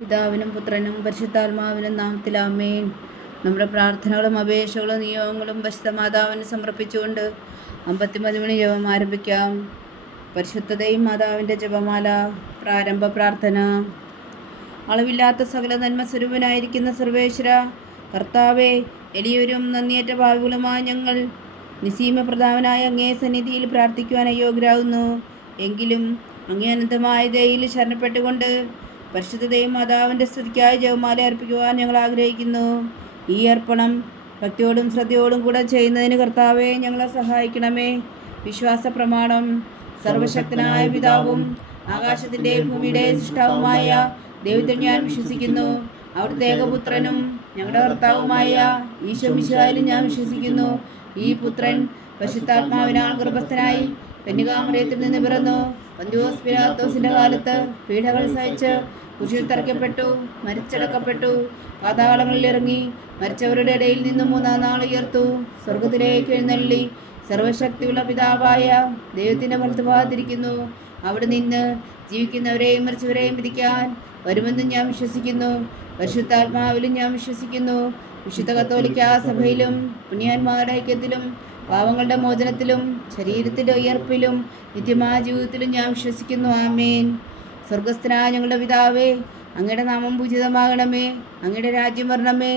പിതാവിനും പുത്രനും പരിശുദ്ധാത്മാവിനും നാമത്തിൽ ആമേൻ. നമ്മുടെ പ്രാർത്ഥനകളും അപേക്ഷകളും നിയോഗങ്ങളും പരിശുദ്ധ മാതാവിന് സമർപ്പിച്ചുകൊണ്ട് 53 മണി ജപം ആരംഭിക്കാം. പരിശുദ്ധതയും മാതാവിൻ്റെ ജപമാല. പ്രാരംഭ പ്രാർത്ഥന. അളവില്ലാത്ത സകല നന്മ സ്വരൂപനായിരിക്കുന്ന സർവേശ്വര കർത്താവെ, എളിയവരും നന്ദിയേറ്റ ഭാവികളുമായ ഞങ്ങൾ നിസീമ പ്രധാനനായ അങ്ങേ സന്നിധിയിൽ പ്രാർത്ഥിക്കുവാൻ അയോഗ്യരാകുന്നു. എങ്കിലും അങ്ങേ അനന്തമായ ദയയിൽ ശരണപ്പെട്ടുകൊണ്ട് പരിശുദ്ധതയും മാതാവിൻ്റെ സ്തുതിക്കായി ജപമാല അർപ്പിക്കുവാൻ ഞങ്ങൾ ആഗ്രഹിക്കുന്നു. ഈ അർപ്പണം ഭക്തിയോടും ശ്രദ്ധയോടും കൂടെ ചെയ്യുന്നതിന് കർത്താവെ ഞങ്ങളെ സഹായിക്കണമേ. വിശ്വാസ പ്രമാണം. സർവശക്തനായ പിതാവും ആകാശത്തിൻ്റെയും ഭൂമിയുടെയും സൃഷ്ടാവുമായ ദൈവത്തിൽ ഞാൻ വിശ്വസിക്കുന്നു. അവിടുത്തെ ഏകപുത്രനും ഞങ്ങളുടെ കർത്താവുമായ ഈശോ മിശിഹായിലും ഞാൻ വിശ്വസിക്കുന്നു. ഈ പുത്രൻ പരിശുദ്ധാത്മാവിനാൽ ഗർഭസ്ഥനായി കന്യകാമറിയത്തിൽ നിന്ന് പിറന്നു. പന്തിയോസ് പിലാത്തോസിന്റെ കാലത്ത് പീഡകൾ സഹിച്ച് കുരിശിൽ തറയ്ക്കപ്പെട്ടു, മരിച്ചടക്കപ്പെട്ടു, പാതാളങ്ങളിൽ ഇറങ്ങി, മരിച്ചവരുടെ ഇടയിൽ നിന്നും 3-ാം നാൾ ഉയർത്തു, സ്വർഗത്തിലേക്ക് എഴുന്നള്ളി, സർവശക്തിയുള്ള പിതാവായ ദൈവത്തിൻ്റെ വലത്തുഭാഗത്തിരിക്കുന്നു. അവിടെ നിന്ന് ജീവിക്കുന്നവരെയും മരിച്ചവരെയും വിധിക്കാൻ വരുമെന്നും ഞാൻ വിശ്വസിക്കുന്നു. പരിശുദ്ധാത്മാവിലും ഞാൻ വിശ്വസിക്കുന്നു. വിശുദ്ധ കത്തോലിക്കാ സഭയിലും പുണ്യന്മാരുടെ ഐക്യത്തിലും പാവങ്ങളുടെ മോചനത്തിലും ശരീരത്തിൻ്റെ ഉയർപ്പിലും നിത്യമായ ജീവിതത്തിലും ഞാൻ വിശ്വസിക്കുന്നു. ആമേൻ. സ്വർഗസ്ഥനായ ഞങ്ങളുടെ പിതാവേ, അങ്ങയുടെ നാമം പൂജിതമാകണമേ. അങ്ങയുടെ രാജ്യം വരണമേ.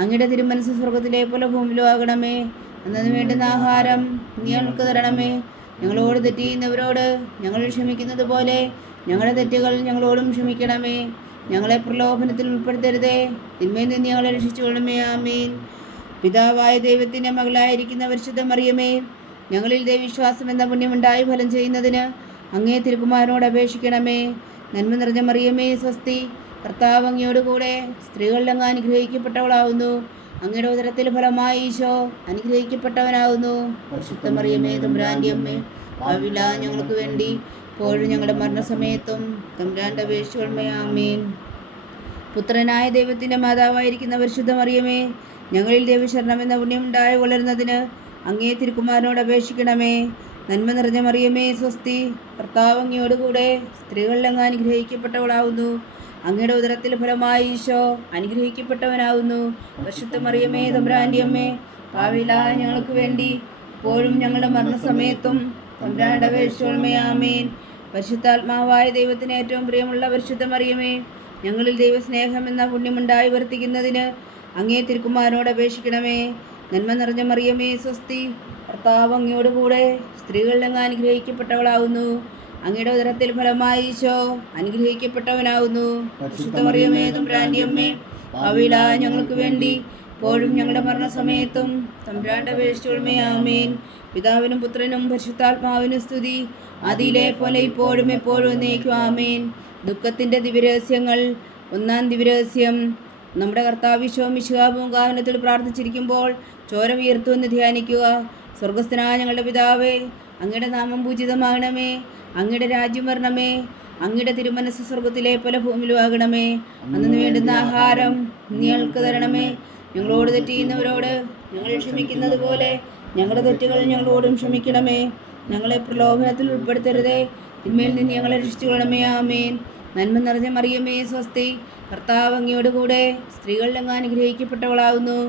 അങ്ങയുടെ തിരുമനസ് സ്വർഗത്തിലെ പോലെ ഭൂമിയിലും ആകണമേ. അന്നു വേണ്ടുന്ന ആഹാരം നീ ഞങ്ങൾക്ക് തരണമേ. ഞങ്ങളോട് തെറ്റ് ചെയ്യുന്നവരോട് ഞങ്ങൾ ക്ഷമിക്കുന്നത് പോലെ ഞങ്ങളുടെ തെറ്റുകൾ ഞങ്ങളോടും ക്ഷമിക്കണമേ. ഞങ്ങളെ പ്രലോഭനത്തിൽ ഉൾപ്പെടുത്തരുതേ, തിന്മയിൽ നിന്ന് ഞങ്ങളെ രക്ഷിച്ചുകൊള്ളണമേ. ആമേൻ. പിതാവായ ദൈവത്തിൻ്റെ മകളായിരിക്കുന്ന പരിശുദ്ധ മറിയമേ, ഞങ്ങളിൽ ദൈവവിശ്വാസം എന്ന പുണ്യമുണ്ടായി ഫലം ചെയ്യുന്നതിന് അങ്ങേ തിരുക്കുമാരനോട് അപേക്ഷിക്കണമേ. നന്മ നിറഞ്ഞ മറിയമേ, സ്വസ്തി. കർത്താവ് അങ്ങയോടുകൂടെ സ്ത്രീകളിൽ അങ്ങ് അനുഗ്രഹിക്കപ്പെട്ടവളാവുന്നു. അങ്ങയുടെ ഉദരത്തിൽ ഫലമായി ഈശോ അനുഗ്രഹിക്കപ്പെട്ടവനാവുന്നു. പരിശുദ്ധ മറിയമേ, തമ്പുരാൻ്റെ അമ്മേ, പാപികളായ ഞങ്ങൾക്ക് വേണ്ടി ഇപ്പോഴും ഞങ്ങളുടെ മരണസമയത്തും തമ്പുരാൻ്റെ അപേക്ഷിച്ചുകൊള്ളണമേ. ആമേൻ. പുത്രനായ ദൈവത്തിൻ്റെ മാതാവായിരിക്കുന്ന പരിശുദ്ധ മറിയമേ, ഞങ്ങളിൽ ദൈവശരണം എന്ന പുണ്യമുണ്ടായി വളരുന്നതിന് അങ്ങേ തിരുക്കുമാരനോട് അപേക്ഷിക്കണമേ. നന്മ നിറഞ്ഞ മറിയമേ, സ്വസ്തി. കർത്താവ് അങ്ങയോടുകൂടെ സ്ത്രീകളിൽ അങ്ങ് അനുഗ്രഹിക്കപ്പെട്ടവളാവുന്നു. അങ്ങയുടെ ഉദരത്തിൽ ഫലമായി ഈശോ അനുഗ്രഹിക്കപ്പെട്ടവനാവുന്നു. പരിശുദ്ധ മറിയമേ, തമ്പുരാൻ്റെ അമ്മേ, പാപികളായ ഞങ്ങൾക്ക് വേണ്ടി ഇപ്പോഴും ഞങ്ങളുടെ മരണസമയത്തും തമ്പുരാൻ്റെ അപേക്ഷിച്ചുകൊള്ളണമേ. ആമേൻ. പരിശുദ്ധാത്മാവായ ദൈവത്തിന് ഏറ്റവും പ്രിയമുള്ള പരിശുദ്ധ മറിയമേ, ഞങ്ങളിൽ ദൈവസ്നേഹം എന്ന പുണ്യമുണ്ടായി വർത്തിക്കുന്നതിന് അങ്ങേ തിരുക്കുമാരനോട് അപേക്ഷിക്കണമേ. നന്മ നിറഞ്ഞ മറിയമേ, സ്വസ്തി. കർത്താവ് അങ്ങയോടുകൂടെ സ്ത്രീകളിൽ അങ്ങ് അനുഗ്രഹിക്കപ്പെട്ടവളാവുന്നു. അങ്ങയുടെ ഉദരത്തിൽ ഫലമായി ഈശോ അനുഗ്രഹിക്കപ്പെട്ടവനാവുന്നു. പരിശുദ്ധ മറിയമേ, തമ്പുരാൻ്റെ അമ്മേ, പാപികളായ ഞങ്ങൾക്ക് വേണ്ടി ഇപ്പോഴും ഞങ്ങളുടെ മരണസമയത്തും തമ്പുരാൻ്റെ അപേക്ഷിച്ചുകൊള്ളണമേ. ആമേൻ. പിതാവിനും പുത്രനും പരിശുദ്ധാത്മാവിനും സ്തുതി, ആദിയിലെ പോലെ ഇപ്പോഴും എപ്പോഴും എന്നേക്കും. ആമേൻ. ദുഃഖത്തിൻ്റെ ദിവ്യരഹസ്യങ്ങൾ. 1-ാം ദിവ്യരഹസ്യം. നമ്മുടെ കർത്താവ് ഈശോ മിശിഹാ പൂങ്കാവനത്തിൽ പ്രാർത്ഥിച്ചിരിക്കുമ്പോൾ ചോര ഉയർത്തുവെന്ന് ധ്യാനിക്കുക. സ്വർഗസ്ഥനായ ഞങ്ങളുടെ പിതാവേ, അങ്ങയുടെ നാമം പൂജിതമാകണമേ. അങ്ങയുടെ രാജ്യം വരണമേ. അങ്ങയുടെ തിരുമനസ് സ്വർഗത്തിലെ പോലെ ഭൂമിയിലും ആകണമേ. അന്നു വേണ്ടുന്ന ആഹാരം നീ ഞങ്ങൾക്ക് തരണമേ. ഞങ്ങളോട് തെറ്റ് ചെയ്യുന്നവരോട് ഞങ്ങൾ ക്ഷമിക്കുന്നത് പോലെ ഞങ്ങളുടെ തെറ്റുകൾ ഞങ്ങളോടും ക്ഷമിക്കണമേ. ഞങ്ങളെ പ്രലോഭനത്തിൽ ഉൾപ്പെടുത്തരുതേ, തിന്മയിൽ നിന്ന് ഞങ്ങളെ രക്ഷിച്ചുകൊള്ളണമേ. ആമേൻ. നന്മ നിറഞ്ഞ മറിയമേ, സ്വസ്തി. കർത്താവ് അങ്ങയോടുകൂടെ സ്ത്രീകളിൽ അങ്ങ് അനുഗ്രഹിക്കപ്പെട്ടവളാവുന്നു.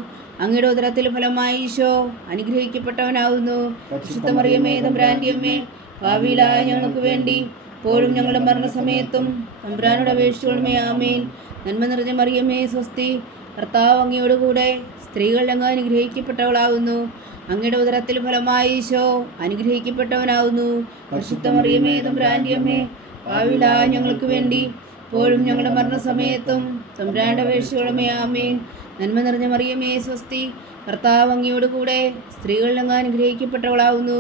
അങ്ങയുടെ ഉദരത്തിൽ ഫലമായി ഈശോ അനുഗ്രഹിക്കപ്പെട്ടവനാവുന്നു. പരിശുദ്ധ മറിയമേ, തമ്പുരാൻ്റെ അമ്മേ, പാപികളായ ഞങ്ങൾക്ക് വേണ്ടി ഇപ്പോഴും ഞങ്ങളുടെ മരണസമയത്തും തമ്പുരാനോട് അപേക്ഷിച്ചുകൊള്ളണമേ. ആമേൻ. നന്മ നിറഞ്ഞ മറിയമേ, സ്വസ്തി. കർത്താവ് അങ്ങയോടുകൂടെ സ്ത്രീകളിൽ അങ്ങ് അനുഗ്രഹിക്കപ്പെട്ടവളാവുന്നു. അങ്ങയുടെ ഉദരത്തിൽ ഫലമായി ഈശോ അനുഗ്രഹിക്കപ്പെട്ടവനാവുന്നു. പരിശുദ്ധ മറിയമേ, തമ്പുരാൻ്റെ അമ്മേ, പാപികളായ ഞങ്ങൾക്ക് വേണ്ടി ഇപ്പോഴും ഞങ്ങളുടെ മരണസമയത്തും തമ്പുരാൻ്റെ അപേക്ഷിച്ചുകൊള്ളണമേ. ആമേൻ. നന്മ നിറഞ്ഞ മറിയമേ, സ്വസ്തി. കർത്താവ് അങ്ങയോടുകൂടെ സ്ത്രീകളിൽ അങ്ങ് അനുഗ്രഹിക്കപ്പെട്ടവളാവുന്നു.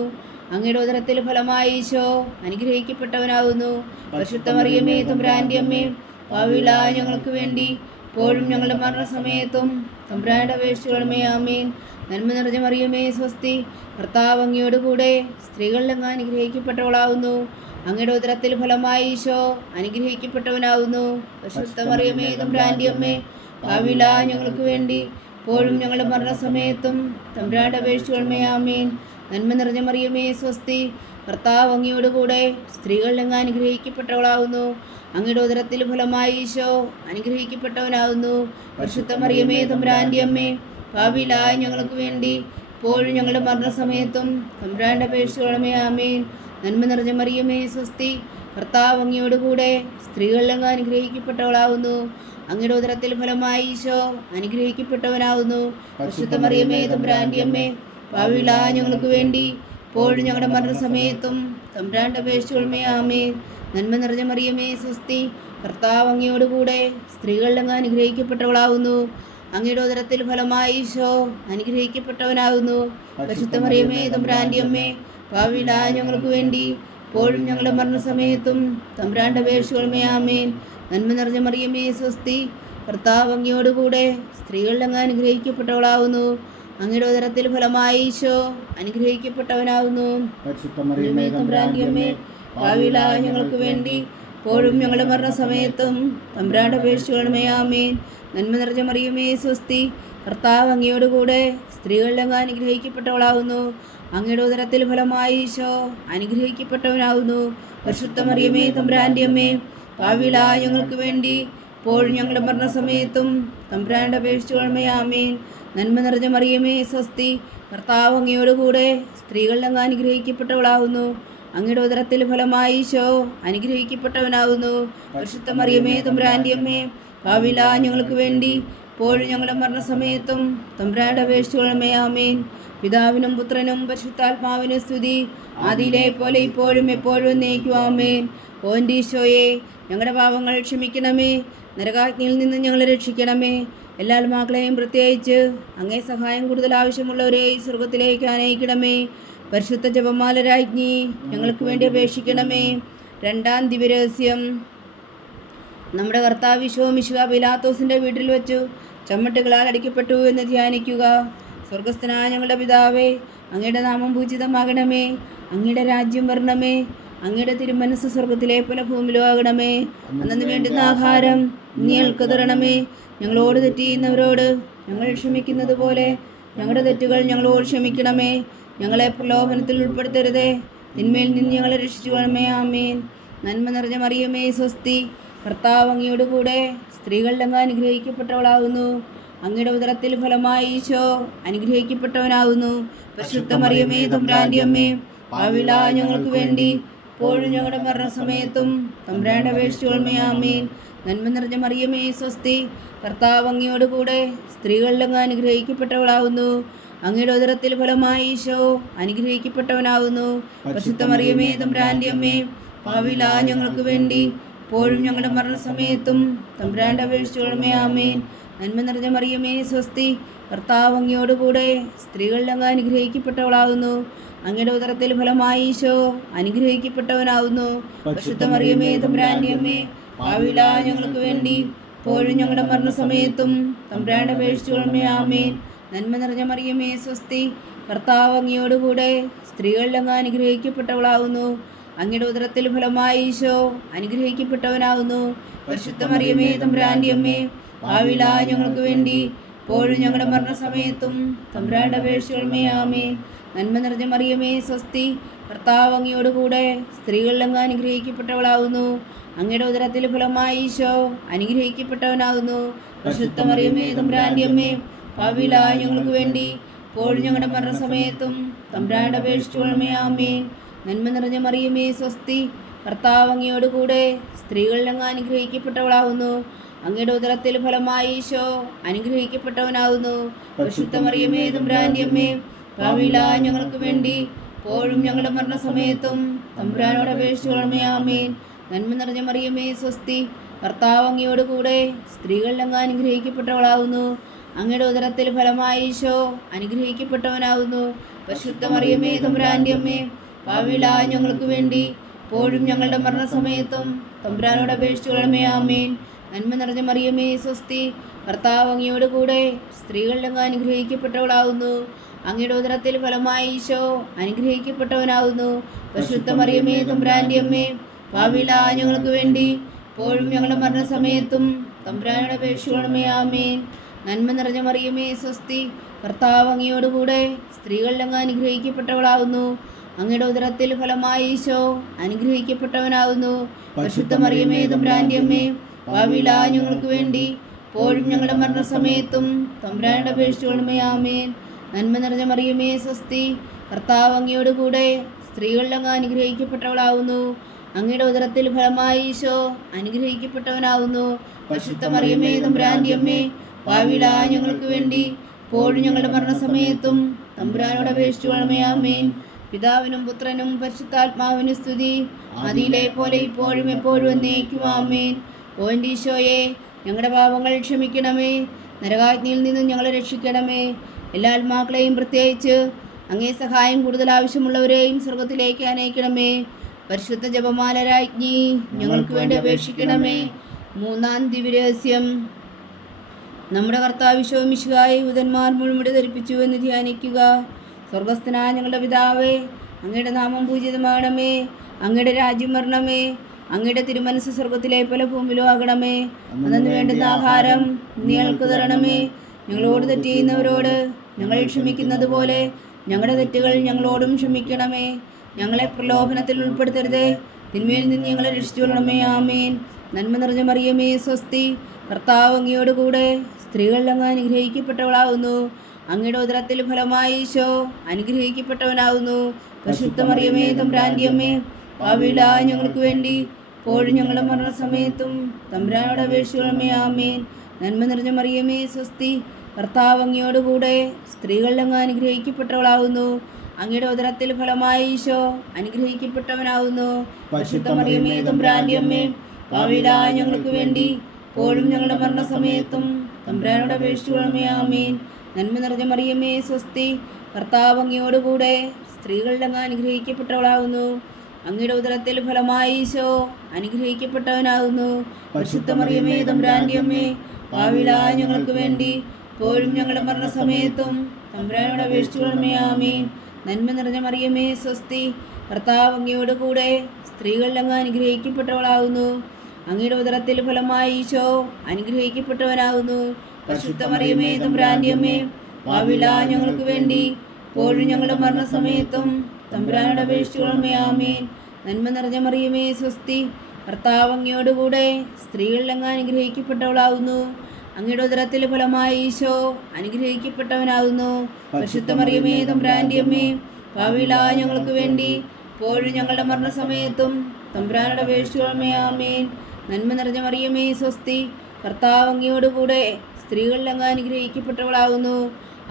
അങ്ങയുടെ ഉദരത്തിൽ ഫലമായി ഈശോ അനുഗ്രഹിക്കപ്പെട്ടവനാവുന്നു. പരിശുദ്ധ മറിയമേ, തമ്പുരാൻ്റെ അമ്മേ, പാപികളായ ഞങ്ങൾക്ക് വേണ്ടി ഇപ്പോഴും ഞങ്ങളുടെ മരണസമയത്തും തമ്പുരാൻ്റെ അപേക്ഷിച്ചുകൊള്ളണമേ. ആമേൻ. നന്മ നിറഞ്ഞ മറിയമേ, സ്വസ്തി. കർത്താവ് അങ്ങയോടുകൂടെ സ്ത്രീകളിൽ അങ്ങ് അനുഗ്രഹിക്കപ്പെട്ടവളാവുന്നു. അങ്ങയുടെ ഉദരത്തിൽ ഫലമായി ഈശോ അനുഗ്രഹിക്കപ്പെട്ടവനാവുന്നു. പരിശുദ്ധ മറിയമേ, തമ്പുരാൻ്റെ അമ്മേ, പാപികളായ ഞങ്ങൾക്ക് വേണ്ടി ഇപ്പോഴും ഞങ്ങളുടെ മരണസമയത്തും തമ്പുരാൻ്റെ അപേക്ഷിച്ചുകൊള്ളണമേ. ആമേൻ. നന്മ നിറഞ്ഞ മറിയമേ സ്വസ്തി, കർത്താവ് അങ്ങയോടുകൂടെ സ്ത്രീകളിൽ അങ്ങ് അനുഗ്രഹിക്കപ്പെട്ടവളാവുന്നു. അങ്ങയുടെ ഉദരത്തിൽ ഫലമായി ഈശോ അനുഗ്രഹിക്കപ്പെട്ടവനാകുന്നു. പരിശുദ്ധ മറിയമേ തമ്പുരാന്റെ അമ്മേ, പാപികളായ ഞങ്ങൾക്ക് വേണ്ടി ഇപ്പോഴും ഞങ്ങളുടെ മരണസമയത്തും തമ്പുരാന്റെ അപേക്ഷിച്ചുകൊള്ളണമേ. ആമേൻ. നന്മ നിറഞ്ഞ മറിയമേ സ്വസ്തി, കർത്താവ് അങ്ങയോടുകൂടെ സ്ത്രീകളിൽ അങ്ങ് അനുഗ്രഹിക്കപ്പെട്ടവളാവുന്നു. അങ്ങയുടെ ഉദരത്തിൽ ഫലമായി ഈശോ അനുഗ്രഹിക്കപ്പെട്ടവനാകുന്നു. പരിശുദ്ധ മറിയമേ തമ്പുരാന്റെ അമ്മേ, പാപികളായ ഞങ്ങൾക്ക് വേണ്ടി ഇപ്പോഴും ഞങ്ങളുടെ മരണസമയത്തും തമ്പുരാന്റെ അപേക്ഷിച്ചുകൊള്ളണമേ. ആമേൻ. നന്മ നിറഞ്ഞ മറിയമേ സ്വസ്തി, കർത്താവ് അങ്ങയോടുകൂടെ സ്ത്രീകളിൽ അങ്ങ് അനുഗ്രഹിക്കപ്പെട്ടവളാവുന്നു. അങ്ങയുടെ ഉദരത്തിൽ ഫലമായി ഈശോ അനുഗ്രഹിക്കപ്പെട്ടവനാകുന്നു. പരിശുദ്ധ മറിയമേ തമ്പുരാന്റെ അമ്മേ, പാപികളായ ഞങ്ങൾക്ക് വേണ്ടി ഇപ്പോഴും ഞങ്ങളുടെ മരണസമയത്തും തമ്പുരാന്റെ അപേക്ഷിച്ചുകൊള്ളണമേ. ആമേൻ. നന്മ നിറഞ്ഞ മറിയമേ സ്വസ്തി, കർത്താവ് അങ്ങയോടുകൂടെ സ്ത്രീകളിൽ അങ്ങ് അനുഗ്രഹിക്കപ്പെട്ടവളാവുന്നു. അങ്ങയുടെ ഉദരത്തിൽ ഫലമായി ഈശോ അനുഗ്രഹിക്കപ്പെട്ടവനാകുന്നു. പരിശുദ്ധ മറിയമേ തമ്പുരാന്റെ അമ്മേ, പാപികളായ ഞങ്ങൾക്ക് വേണ്ടി ഇപ്പോഴും ഞങ്ങളുടെ മരണസമയത്തും തമ്പുരാന്റെ അപേക്ഷിച്ചുകൊള്ളണമേ. ആമേൻ. നന്മ നിറഞ്ഞ മറിയമേ സ്വസ്തി, കർത്താവ് അങ്ങയോടുകൂടെ സ്ത്രീകളിൽ അങ്ങ് അനുഗ്രഹിക്കപ്പെട്ടവളാവുന്നു. അങ്ങയുടെ ഉദരത്തിൽ ഫലമായി ഈശോ അനുഗ്രഹിക്കപ്പെട്ടവനാകുന്നു. പരിശുദ്ധ മറിയമേ തമ്പുരാന്റെ അമ്മേ, പാപികളായ ഞങ്ങൾക്ക് വേണ്ടി ഇപ്പോഴും ഞങ്ങളുടെ മരണസമയത്തും തമ്പുരാന്റെ അപേക്ഷിച്ചുകൊള്ളണമേ. ആമേൻ. നന്മ നിറഞ്ഞ മറിയമേ സ്വസ്തി, കർത്താവ് അങ്ങയോടുകൂടെ സ്ത്രീകളിൽ അങ്ങ് അനുഗ്രഹിക്കപ്പെട്ടവളാവുന്നു. അങ്ങയുടെ ഉദരത്തിൽ ഫലമായി ഈശോ അനുഗ്രഹിക്കപ്പെട്ടവനാകുന്നു. പരിശുദ്ധ മറിയമേ തമ്പുരാന്റെ അമ്മേ, പാപികളായ ഞങ്ങൾക്ക് വേണ്ടി ഇപ്പോഴും ഞങ്ങളുടെ മരണസമയത്തും തമ്പുരാന്റെ അപേക്ഷിച്ചുകൊള്ളണമേ. ആമേൻ. പിതാവിനും പുത്രനും പരിശുദ്ധാത്മാവിനും സ്തുതി, ആദിയിലെ പോലെ ഇപ്പോഴും എപ്പോഴും എന്നേക്കും. ആമേൻ. ഓ എൻ്റെ ഈശോയെ, ഞങ്ങളുടെ പാപങ്ങൾ ക്ഷമിക്കണമേ, നരകാഗ്നിയിൽ നിന്ന് ഞങ്ങളെ രക്ഷിക്കണമേ. എല്ലാ ആത്മാക്കളെയും പ്രത്യേകിച്ച് അങ്ങേ സഹായം കൂടുതൽ ആവശ്യമുള്ളവരെ ഈ സ്വർഗത്തിലേക്ക് ആനയിക്കണമേ. പരിശുദ്ധ ജപമാല രാജ്ഞി, ഞങ്ങൾക്ക് വേണ്ടി അപേക്ഷിക്കണമേ. രണ്ടാം ദിവ്യരഹസ്യം. നമ്മുടെ കർത്താവ് ഈശോ മിശിഹാ പിലാത്തോസിൻ്റെ വീട്ടിൽ വെച്ചു ചമ്മട്ടുകളാൽ അടിക്കപ്പെട്ടു എന്ന് ധ്യാനിക്കുക. സ്വർഗസ്ഥനായ ഞങ്ങളുടെ പിതാവേ, അങ്ങയുടെ നാമം പൂജിതമാകണമേ. അങ്ങയുടെ രാജ്യം വരണമേ. അങ്ങയുടെ തിരുമനസ് സ്വർഗത്തിലെ പോലെ ഭൂമിയിലും ആകണമേ. അന്നു വേണ്ടുന്ന ആഹാരം നീ ഞങ്ങൾക്ക് തരണമേ. ഞങ്ങളോട് തെറ്റ് ചെയ്യുന്നവരോട് ഞങ്ങൾ ക്ഷമിക്കുന്നത് പോലെ ഞങ്ങളുടെ തെറ്റുകൾ ഞങ്ങളോട് ക്ഷമിക്കണമേ. ഞങ്ങളെ പ്രലോഭനത്തിൽ ഉൾപ്പെടുത്തരുതേ, തിന്മയിൽ നിന്ന് ഞങ്ങളെ രക്ഷിച്ചുകൊള്ളണമേ. ആമേൻ. നന്മ നിറഞ്ഞ മറിയമേ സ്വസ്തി, കർത്താവ് അങ്ങയോടുകൂടെ സ്ത്രീകളിൽ അങ്ങ് അനുഗ്രഹിക്കപ്പെട്ടവളാകുന്നു. അങ്ങയുടെ ഉദരത്തിൽ ഫലമായി ഈശോ അനുഗ്രഹിക്കപ്പെട്ടവനാകുന്നു. പരിശുദ്ധ മറിയമേ തമ്പുരാന്റെ അമ്മേ, പാപികളായ ഞങ്ങൾക്ക് വേണ്ടി ഇപ്പോഴും ഞങ്ങളുടെ മരണസമയത്തും തമ്പുരാന്റെ അപേക്ഷിച്ചുകൊള്ളണമേ. ആമേൻ. നന്മ നിറഞ്ഞ മറിയമേ സ്വസ്തി, കർത്താവ് അങ്ങയോടുകൂടെ സ്ത്രീകളിൽ അങ്ങ് അനുഗ്രഹിക്കപ്പെട്ടവളാകുന്നു. അങ്ങയുടെ ഉദരത്തിൽ ഫലമായി ഈശോ അനുഗ്രഹിക്കപ്പെട്ടവനാകുന്നു. പരിശുദ്ധ മറിയമേ തമ്പുരാന്റെ അമ്മേ, പാപികളായ ഞങ്ങൾക്ക് വേണ്ടി ഇപ്പോഴും ഞങ്ങളുടെ മരണസമയത്തും തമ്പുരാന്റെ അപേക്ഷിച്ചുകൊള്ളണമേ. ആമേൻ. നന്മ നിറഞ്ഞ മറിയമേ സ്വസ്തി, കർത്താവ് അങ്ങയോടുകൂടെ സ്ത്രീകളിൽ അങ്ങ് അനുഗ്രഹിക്കപ്പെട്ടവളാകുന്നു. അങ്ങയുടെ ഉദരത്തിൽ ഫലമായി ഈശോ അനുഗ്രഹിക്കപ്പെട്ടവനാകുന്നു. പരിശുദ്ധ മറിയമേ തമ്പുരാന്റെ അമ്മേ, പാപികളായ ഞങ്ങൾക്ക് വേണ്ടി ഇപ്പോഴും ഞങ്ങളുടെ മരണസമയത്തും തമ്പുരാന്റെ അപേക്ഷിച്ചുകൊള്ളണമേ. ആമേൻ. നന്മ നിറഞ്ഞ മറിയമേ സ്വസ്തി, കർത്താവ് അങ്ങയോടുകൂടെ സ്ത്രീകളിൽ അങ്ങ് അനുഗ്രഹിക്കപ്പെട്ടവളാകുന്നു. അങ്ങയുടെ ഉദരത്തിൽ ഫലമായി ഈശോ അനുഗ്രഹിക്കപ്പെട്ടവനാകുന്നു. പരിശുദ്ധ മറിയമേ തമ്പുരാന്റെ അമ്മേ, പാപികളായ ഞങ്ങൾക്ക് വേണ്ടി ഇപ്പോഴും ഞങ്ങളുടെ മരണസമയത്തും തമ്പുരാന്റെ അപേക്ഷിച്ചുകൊള്ളണമേ. ആമേൻ. നന്മ നിറഞ്ഞ മറിയമേ സ്വസ്തി, കർത്താവ് അങ്ങയോടുകൂടെ സ്ത്രീകളിൽ അങ്ങ് അനുഗ്രഹിക്കപ്പെട്ടവളാകുന്നു. അങ്ങയുടെ ഉദരത്തിൽ ഫലമായി ഈശോ അനുഗ്രഹിക്കപ്പെട്ടവനാകുന്നു. പരിശുദ്ധ മറിയമേ തമ്പുരാന്റെ അമ്മേ, പാപികളായ ഞങ്ങൾക്ക് വേണ്ടി ഇപ്പോഴും ഞങ്ങളുടെ മരണസമയത്തും തമ്പുരാന്റെ അപേക്ഷിച്ചുകൊള്ളണമേ. ആമേൻ. നന്മ നിറഞ്ഞ മറിയമേ സ്വസ്തി, കർത്താവ് അങ്ങയോടുകൂടെ സ്ത്രീകളിൽ അങ്ങ് അനുഗ്രഹിക്കപ്പെട്ടവളാകുന്നു. അങ്ങയുടെ ഉദരത്തിൽ ഫലമായി ഈശോ അനുഗ്രഹിക്കപ്പെട്ടവനാകുന്നു. പരിശുദ്ധ മറിയമേ തമ്പുരാന്റെ അമ്മേ, പാപികളായ ഞങ്ങൾക്ക് വേണ്ടി ഇപ്പോഴും ഞങ്ങളുടെ മരണസമയത്തും തമ്പുരാനോട് അപേക്ഷിച്ചുകൊള്ളണമേ. ആമേൻ. നന്മ നിറഞ്ഞ മറിയമേ സ്വസ്തി, കർത്താവ് അങ്ങയോടുകൂടെ സ്ത്രീകളിൽ അങ്ങ് അനുഗ്രഹിക്കപ്പെട്ടവളാകുന്നു. അങ്ങയുടെ ഉദരത്തിൽ ഫലമായി ഈശോ അനുഗ്രഹിക്കപ്പെട്ടവനാകുന്നു. പരിശുദ്ധ മറിയമേ തമ്പുരാന്റെ അമ്മേ, പാപികളായ ഞങ്ങൾക്ക് വേണ്ടി ഇപ്പോഴും ഞങ്ങളുടെ മരണസമയത്തും തമ്പുരാനോട് അപേക്ഷിച്ചുകൊള്ളണമേ. ആമേൻ. നന്മ നിറഞ്ഞ മറിയമേ സ്വസ്തി, കർത്താവ് അങ്ങയോടുകൂടെ സ്ത്രീകളിൽ അങ്ങ് അനുഗ്രഹിക്കപ്പെട്ടവളാകുന്നു. അങ്ങയുടെ ഉദരത്തിൽ ഫലമായി ഈശോ അനുഗ്രഹിക്കപ്പെട്ടവനാകുന്നു. പരിശുദ്ധ മറിയമേ തമ്പുരാന്റെ അമ്മേ, പാപികളായ ഞങ്ങൾക്ക് വേണ്ടി ഇപ്പോഴും ഞങ്ങളുടെ മരണസമയത്തും തമ്പുരാനോട് അപേക്ഷിച്ചുകൊള്ളണമേ. ആമേൻ. നന്മ നിറഞ്ഞ മറിയമേ സ്വസ്തി, കർത്താവ് അങ്ങയോടുകൂടെ സ്ത്രീകളിൽ അങ്ങ് അനുഗ്രഹിക്കപ്പെട്ടവളാകുന്നു. അങ്ങയുടെ ഉദരത്തിൽ ഫലമായി ഈശോ അനുഗ്രഹിക്കപ്പെട്ടവനാകുന്നു. പരിശുദ്ധ മറിയമേ തമ്പുരാന്റെ അമ്മേ, ഭാവിയിലായ ഞങ്ങൾക്ക് വേണ്ടി ഇപ്പോഴും ഞങ്ങളുടെ മരണസമയത്തും തമ്പുരാനോട് അപേക്ഷിച്ചുകൊള്ളണമേ. ആമേൻ. നന്മ നിറഞ്ഞ മറിയമേ സ്വസ്തി, കർത്താവ് അങ്ങയോടുകൂടെ സ്ത്രീകളിൽ അങ്ങ് അനുഗ്രഹിക്കപ്പെട്ടവളാകുന്നു. അങ്ങയുടെ ഉദരത്തിൽ ഫലമായി ഈശോ അനുഗ്രഹിക്കപ്പെട്ടവനാകുന്നു. പരിശുദ്ധ മറിയമേ തമ്പുരാന്റെ അമ്മേ, ഭാവിയിലായ ഞങ്ങൾക്ക് വേണ്ടി ഇപ്പോഴും ഞങ്ങളുടെ മരണസമയത്തും തമ്പുരാനോട് അപേക്ഷിച്ചുകൊള്ളണമേ. ആമേൻ. പിതാവിനും പുത്രനും പരിശുദ്ധാത്മാവിനും സ്തുതി, ആദിയിലെ പോലെ ഇപ്പോഴും എപ്പോഴും എന്നേക്കും. ആമേൻ. ഓ എൻ്റെ ഈശോയെ, ഞങ്ങളുടെ പാപങ്ങൾ ക്ഷമിക്കണമേ, നരകാഗ്നിയിൽ നിന്നും ഞങ്ങളെ രക്ഷിക്കണമേ. എല്ലാ ആത്മാക്കളെയും, പ്രത്യേകിച്ച് അങ്ങേ സഹായം കൂടുതൽ ആവശ്യമുള്ളവരെയും സ്വർഗത്തിലേക്ക് അനയിക്കണമേ. പരിശുദ്ധ ജപമാല രാജ്ഞി, ഞങ്ങൾക്ക് വേണ്ടി അപേക്ഷിക്കണമേ. മൂന്നാം ദിവ്യരഹസ്യം. നമ്മുടെ കർത്താവ് ഈശോ മിശിഹായെ യൂതന്മാർ മുൾമുടി ധരിപ്പിച്ചു എന്ന് ധ്യാനിക്കുക. സ്വർഗസ്ഥനായ ഞങ്ങളുടെ പിതാവേ, അങ്ങയുടെ നാമം പൂജിതമാകണമേ, അങ്ങയുടെ രാജ്യം വരണമേ, അങ്ങയുടെ തിരുമനസ് സ്വർഗത്തിലെ പോലെ ഭൂമിയിലും ആകണമേ. അന്നു വേണ്ടുന്ന ആഹാരം നീ ഞങ്ങൾക്ക് തരണമേ. ഞങ്ങളോട് തെറ്റ് ചെയ്യുന്നവരോട് ഞങ്ങൾ ക്ഷമിക്കുന്നത് പോലെ ഞങ്ങളുടെ തെറ്റുകൾ ഞങ്ങളോടും ക്ഷമിക്കണമേ. ഞങ്ങളെ പ്രലോഭനത്തിൽ ഉൾപ്പെടുത്തരുതേ, തിന്മയിൽ നിന്ന് ഞങ്ങളെ രക്ഷിച്ചുകൊള്ളണമേ. ആമേൻ. നന്മ നിറഞ്ഞ മറിയമേ സ്വസ്തി, കർത്താവ് അങ്ങയോടുകൂടെ സ്ത്രീകളിൽ അങ്ങ് അനുഗ്രഹിക്കപ്പെട്ടവളാകുന്നു. അങ്ങയുടെ ഉദരത്തിൽ ഫലമായി ഈശോ അനുഗ്രഹിക്കപ്പെട്ടവനാകുന്നു. പരിശുദ്ധ മറിയമേ തമ്പുരാന്റെ അമ്മേ, ഭാവിയിലായ ഞങ്ങൾക്ക് വേണ്ടി ഇപ്പോഴും ഞങ്ങളുടെ മരണസമയത്തും തമ്പുരാനോട് അപേക്ഷിച്ചുകൊള്ളണമേ. ആമേൻ. നന്മ നിറഞ്ഞ മറിയമേ സ്വസ്തി, കർത്താവ് അങ്ങയോടുകൂടെ സ്ത്രീകളിൽ അങ്ങ് അനുഗ്രഹിക്കപ്പെട്ടവളാകുന്നു. അങ്ങയുടെ ഉദരത്തിൽ ഫലമായി ഈശോ അനുഗ്രഹിക്കപ്പെട്ടവനാകുന്നു. പരിശുദ്ധ മറിയമേ തമ്പുരാന്റെ അമ്മേ, ഭാവിയിലായ ഞങ്ങൾക്ക് വേണ്ടി ഇപ്പോഴും ഞങ്ങളുടെ മരണസമയത്തും തമ്പുരാനോട് അപേക്ഷിച്ചുകൊള്ളണമേ. ആമേൻ. നന്മ നിറഞ്ഞ മറിയമേ സ്വസ്തി, കർത്താവ് അങ്ങയോടുകൂടെ സ്ത്രീകളിൽ അങ്ങ് അനുഗ്രഹിക്കപ്പെട്ടവളാകുന്നു. അങ്ങയുടെ ഉദരത്തിൽ ഫലമായി ഈശോ അനുഗ്രഹിക്കപ്പെട്ടവനാകുന്നു. പരിശുദ്ധ മറിയമേ തമ്പുരാന്റെ അമ്മേ, ഭാവിയിലായ ഞങ്ങൾക്ക് വേണ്ടി ഇപ്പോഴും ഞങ്ങളുടെ മരണസമയത്തും തമ്പുരാനോട് അപേക്ഷിച്ചുകൊള്ളണമേ. ആമേൻ. നന്മ നിറഞ്ഞ മറിയമേ സ്വസ്തി, കർത്താവ് അങ്ങയോടുകൂടെ സ്ത്രീകളിൽ അങ്ങ് അനുഗ്രഹിക്കപ്പെട്ടവളാകുന്നു. അങ്ങയുടെ ഉദരത്തിൽ ഫലമായി ഈശോ അനുഗ്രഹിക്കപ്പെട്ടവനാകുന്നു. പരിശുദ്ധ മറിയമേ തമ്പുരാന്റെ അമ്മേ, ഭാവിയിലായ ഞങ്ങൾക്ക് വേണ്ടി ഇപ്പോഴും ഞങ്ങളുടെ മരണസമയത്തും തമ്പുരാനോട് അപേക്ഷിച്ചുകൊള്ളണമേ. ആമേൻ. നന്മ നിറഞ്ഞ മറിയമേ സ്വസ്തി, കർത്താവ് അങ്ങയോടുകൂടെ സ്ത്രീകളിൽ അങ്ങ് അനുഗ്രഹിക്കപ്പെട്ടവളാകുന്നു. അങ്ങയുടെ ഉദരത്തിൽ ഫലമായി ഈശോ അനുഗ്രഹിക്കപ്പെട്ടവനാകുന്നു. പരിശുദ്ധ മറിയമേ തമ്പുരാന്റെ അമ്മേ, ഭാവിയിലായ ഞങ്ങൾക്ക് വേണ്ടി ഇപ്പോഴും ഞങ്ങളുടെ മരണസമയത്തും തമ്പുരാനോട് അപേക്ഷിച്ചുകൊള്ളണമേ. ആമേൻ. നന്മ നിറഞ്ഞ മറിയമേ സ്വസ്തി, കർത്താവ് അങ്ങയോടുകൂടെ സ്ത്രീകളിൽ അങ്ങ് അനുഗ്രഹിക്കപ്പെട്ടവളാകുന്നു.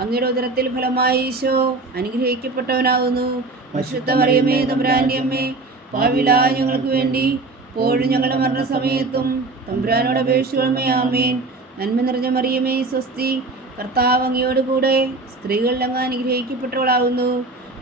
അങ്ങയുടെ ഉദരത്തിൽ ഫലമായി ഈശോ അനുഗ്രഹിക്കപ്പെട്ടവനാകുന്നു. പരിശുദ്ധ മറിയമേ തമ്പുരാന്റെ അമ്മേ, ഭാവിയിലായ ഞങ്ങൾക്ക് വേണ്ടി ഇപ്പോഴും ഞങ്ങളുടെ മരണസമയത്തും തമ്പുരാനോട് അപേക്ഷിച്ചുകൊള്ളണമേ. ആമേൻ. നന്മ നിറഞ്ഞ മറിയമേ സ്വസ്തി, കർത്താവ് അങ്ങയോടുകൂടെ സ്ത്രീകളിൽ അങ്ങ് അനുഗ്രഹിക്കപ്പെട്ടവളാകുന്നു.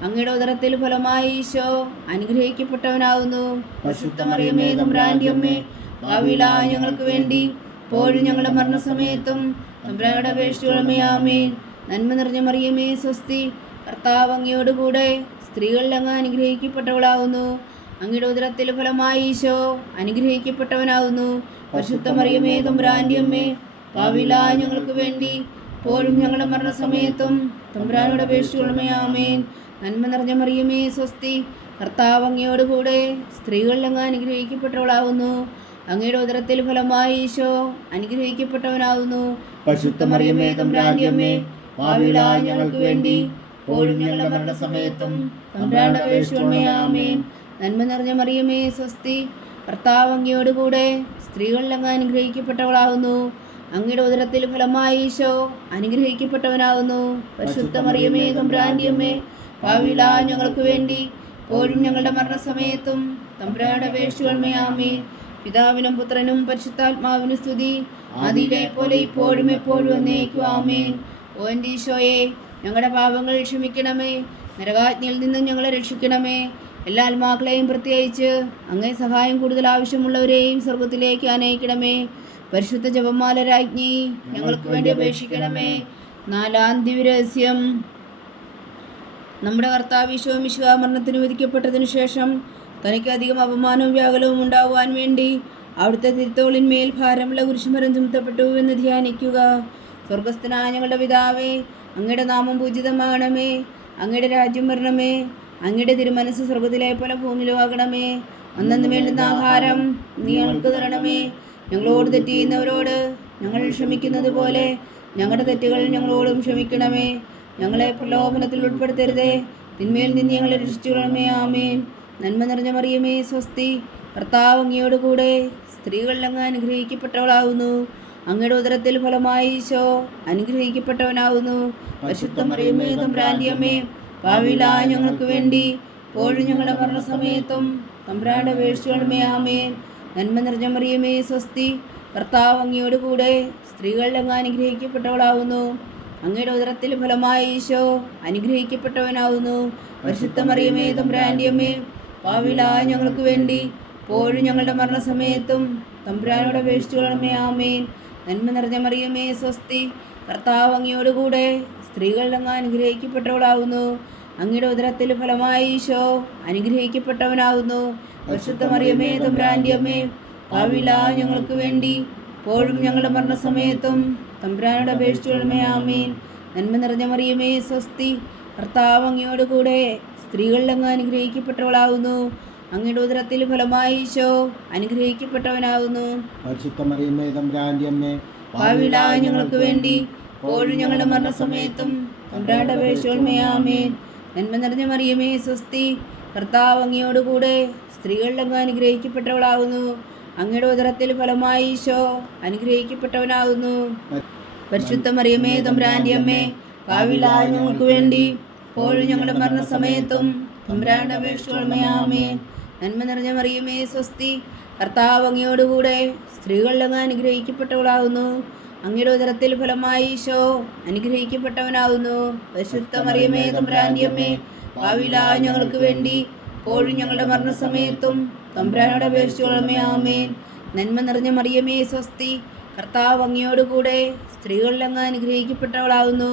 അങ്ങയുടെ ഉദരത്തിൽ ഫലമായി ഈശോ അനുഗ്രഹിക്കപ്പെട്ടവനാകുന്നു. പരിശുദ്ധ മറിയമേ തമ്പുരാന്റെ അമ്മേ, ഭാവിയിലായ ഞങ്ങൾക്ക് വേണ്ടി ഇപ്പോഴും ഞങ്ങളുടെ മരണസമയത്തും തമ്പുരാനോട് അപേക്ഷിച്ചുകൊള്ളണമേ. ആമേൻ. നന്മ നിറഞ്ഞ മറിയമേ സ്വസ്തി, കർത്താവ് അങ്ങയോടുകൂടെ സ്ത്രീകളിൽ അങ്ങ് അനുഗ്രഹിക്കപ്പെട്ടവളാകുന്നു. അങ്ങയുടെ ഉദരത്തിൽ ഫലമായി ഈശോ അനുഗ്രഹിക്കപ്പെട്ടവനാകുന്നു. പരിശുദ്ധ മറിയമേ തമ്പുരാന്റെ അമ്മേ, ഭാവിയിലായ ഞങ്ങൾക്ക് വേണ്ടി ഇപ്പോഴും ഞങ്ങളുടെ മരണസമയത്തും തമ്പുരാനോട് അപേക്ഷിച്ചുകൊള്ളണമേ. ആമേൻ. നന്മ നിറഞ്ഞ മറിയമേ സ്വസ്തി, കർത്താവ് അങ്ങയോടുകൂടെ സ്ത്രീകളിൽ അങ്ങ് അനുഗ്രഹിക്കപ്പെട്ടവളാകുന്നു. അങ്ങയുടെ ഉദരത്തിൽ ഫലമായി ഈശോ അനുഗ്രഹിക്കപ്പെട്ടവനാകുന്നു. പരിശുദ്ധ മറിയമേ തമ്പുരാന്റെ അമ്മേ, ഭാവിയിലായ ഞങ്ങൾക്ക് വേണ്ടി ഇപ്പോഴും ഞങ്ങളുടെ മരണസമയത്തും തമ്പുരാനോട് അപേക്ഷിച്ചുകൊള്ളണമേ. ആമേൻ. നന്മ നിറഞ്ഞ മറിയമേ സ്വസ്തി, കർത്താവ് അങ്ങയോടുകൂടെ സ്ത്രീകളിൽ അങ്ങ് അനുഗ്രഹിക്കപ്പെട്ടവളാകുന്നു. അങ്ങയുടെ ഉദരത്തിൽ ഫലമായി ഈശോ അനുഗ്രഹിക്കപ്പെട്ടവനാകുന്നു. പരിശുദ്ധ മറിയമേ തമ്പുരാന്റെ അമ്മേ, ഭാവിയിലായ ഞങ്ങൾക്ക് വേണ്ടി ഇപ്പോഴും ഞങ്ങളുടെ മരണസമയത്തും തമ്പുരാനോട് അപേക്ഷിച്ചുകൊള്ളണമേ. ആമേൻ. പിതാവിനും പുത്രനും പരിശുദ്ധാത്മാവിനും സ്തുതി, ആദിയിലെ പോലെ ഇപ്പോഴും എപ്പോഴും എന്നേക്കും. ആമേൻ. ഓ എൻ്റെ ഈശോയെ, ഞങ്ങളുടെ പാപങ്ങൾ ക്ഷമിക്കണമേ, നരകാജ്ഞയിൽ നിന്നും ഞങ്ങളെ രക്ഷിക്കണമേ. എല്ലാ ആത്മാക്കളെയും, പ്രത്യേകിച്ച് അങ്ങേ സഹായം കൂടുതൽ ആവശ്യമുള്ളവരെയും സ്വർഗത്തിലേക്ക് അനയിക്കണമേ. പരിശുദ്ധ ജപമാല രാജ്ഞി, ഞങ്ങൾക്ക് വേണ്ടി അപേക്ഷിക്കണമേ. നാലാം ദിവ്യരഹസ്യം. നമ്മുടെ കർത്താവ് ഈശോ മിശിഹാ മരണത്തിന് വിധിക്കപ്പെട്ടതിനു ശേഷം തനിക്ക് അധികം അപമാനവും വ്യാകുലവും ഉണ്ടാകുവാൻ വേണ്ടി അവിടുത്തെ തിരുത്തോളിന്മേൽ ഭാരമുള്ള കുരിശുമരം ചുമത്തപ്പെട്ടു എന്ന് ധ്യാനിക്കുക. സ്വർഗസ്ഥനായ ഞങ്ങളുടെ പിതാവേ, അങ്ങയുടെ നാമം പൂജിതമാകണമേ. അങ്ങയുടെ രാജ്യം വരണമേ. അങ്ങയുടെ തിരുമനസ് സ്വർഗത്തിലെ പോലെ ഭൂമിയിലും ആകണമേ. അന്നു വേണ്ടുന്ന ആഹാരം നീ ഞങ്ങൾക്ക് തരണമേ. ഞങ്ങളോട് തെറ്റ് ചെയ്യുന്നവരോട് ഞങ്ങൾ ക്ഷമിക്കുന്നത് പോലെ ഞങ്ങളുടെ തെറ്റുകൾ ഞങ്ങളോടും ക്ഷമിക്കണമേ. ഞങ്ങളെ പ്രലോഭനത്തിൽ ഉൾപ്പെടുത്തരുതേ, തിന്മയിൽ നിന്ന് ഞങ്ങളെ രക്ഷിച്ചുകൊള്ളണമേ. ആമേൻ. നന്മ നിറഞ്ഞ മറിയമേ, സ്വസ്തി. കർത്താവ് അങ്ങയോട് കൂടെ സ്ത്രീകളിൽ അങ്ങ് അനുഗ്രഹിക്കപ്പെട്ടവളാകുന്നു. അങ്ങയുടെ ഉദരത്തിൽ ഫലമായി ഈശോ അനുഗ്രഹിക്കപ്പെട്ടവനാകുന്നു. പരിശുദ്ധ മറിയമേ, തമ്പുരാന്റെ അമ്മേ, പാപികളായ ഞങ്ങൾക്ക് വേണ്ടി ഇപ്പോഴും ഞങ്ങളുടെ മരണസമയത്തും തമ്പുരാന്റെ അപേക്ഷിച്ചുകൊള്ളണമേ. ആമേൻ. നന്മ നിറഞ്ഞ മറിയമേ, സ്വസ്തി. കർത്താവ് അങ്ങയോട് കൂടെ സ്ത്രീകളിൽ അങ്ങ് അനുഗ്രഹിക്കപ്പെട്ടവളാകുന്നു. അങ്ങയുടെ ഉദരത്തിൽ ഫലമായി ഈശോ അനുഗ്രഹിക്കപ്പെട്ടവനാകുന്നു. പരിശുദ്ധ മറിയമേ, തമ്പുരാന്റെ അമ്മേ, പാപികളായ ഞങ്ങൾക്ക് വേണ്ടി ഇപ്പോഴും ഞങ്ങളുടെ മരണസമയത്തും തമ്പുരാനോട് അപേക്ഷിച്ചുകൊള്ളണമേ. ആമേൻ. നന്മ നിറഞ്ഞ മറിയമേ, സ്വസ്തി. കർത്താവ് അങ്ങയോട് കൂടെ സ്ത്രീകളിൽ അങ്ങ് അനുഗ്രഹിക്കപ്പെട്ടവളാകുന്നു. അങ്ങയുടെ ഉദരത്തിൽ ഫലമായി ഈശോ അനുഗ്രഹിക്കപ്പെട്ടവനാകുന്നു. പരിശുദ്ധ മറിയമേ, തമ്പുരാന്റെ അമ്മേ, പാപികളായ ഞങ്ങൾക്ക് വേണ്ടി ഇപ്പോഴും ഞങ്ങളുടെ മരണസമയത്തും തമ്പുരാനോട് അപേക്ഷിച്ചുകൊള്ളണമേ. ആമേൻ. നന്മ നിറഞ്ഞ മറിയമേ, സ്വസ്തി. കർത്താവ് അങ്ങയോട് കൂടെ സ്ത്രീകളിൽ അങ്ങ് അനുഗ്രഹിക്കപ്പെട്ടവളാകുന്നു. അങ്ങയുടെ ഉദരത്തിൽ ഫലമായി ഈശോ അനുഗ്രഹിക്കപ്പെട്ടവനാകുന്നു. പരിശുദ്ധ മറിയമേ, തമ്പുരാന്റെ അമ്മേ, പാപികളായ ഞങ്ങൾക്ക് വേണ്ടി ഇപ്പോഴും ഞങ്ങളുടെ മരണസമയത്തും തമ്പുരാനോട് അപേക്ഷിച്ചുകൊള്ളണമേ. ആമേൻ. നന്മ നിറഞ്ഞ മറിയമേ, സ്വസ്തി. കർത്താവ് അങ്ങയോട് കൂടെ സ്ത്രീകളിൽ അങ്ങ് അനുഗ്രഹിക്കപ്പെട്ടവളാകുന്നു. അങ്ങയുടെ ഉദരത്തിൽ ഫലമായി ഈശോ അനുഗ്രഹിക്കപ്പെട്ടവനാകുന്നു. പരിശുദ്ധ മറിയമേ, തമ്പുരാന്റെ അമ്മേ, പാപികളായ ഞങ്ങൾക്ക് വേണ്ടി ഇപ്പോഴും ഞങ്ങളുടെ മരണസമയത്തും തമ്പുരാനോട് അപേക്ഷിച്ചുകൊള്ളണമേ. ആമേൻ. നന്മ നിറഞ്ഞ മറിയമേ, സ്വസ്തി. കർത്താവ് അങ്ങയോട് കൂടെ സ്ത്രീകളിൽ അങ്ങ് അനുഗ്രഹിക്കപ്പെട്ടവളാകുന്നു. അങ്ങയുടെ ഉദരത്തിൽ ഫലമായി ഈശോ അനുഗ്രഹിക്കപ്പെട്ടവനാകുന്നു. പരിശുദ്ധ മറിയമേ, തമ്പുരാന്റെ അമ്മേ, പാപികളായ ഞങ്ങൾക്ക് വേണ്ടി ഇപ്പോഴും ഞങ്ങളുടെ മരണസമയത്തും തമ്പുരാനോട് അപേക്ഷിച്ചുകൊള്ളണമേ. ആമേൻ. നന്മ നിറഞ്ഞ മറിയമേ, സ്വസ്തി. കർത്താവ് അങ്ങയോട് കൂടെ സ്ത്രീകളിൽ അങ്ങ് അനുഗ്രഹിക്കപ്പെട്ടവളാകുന്നു.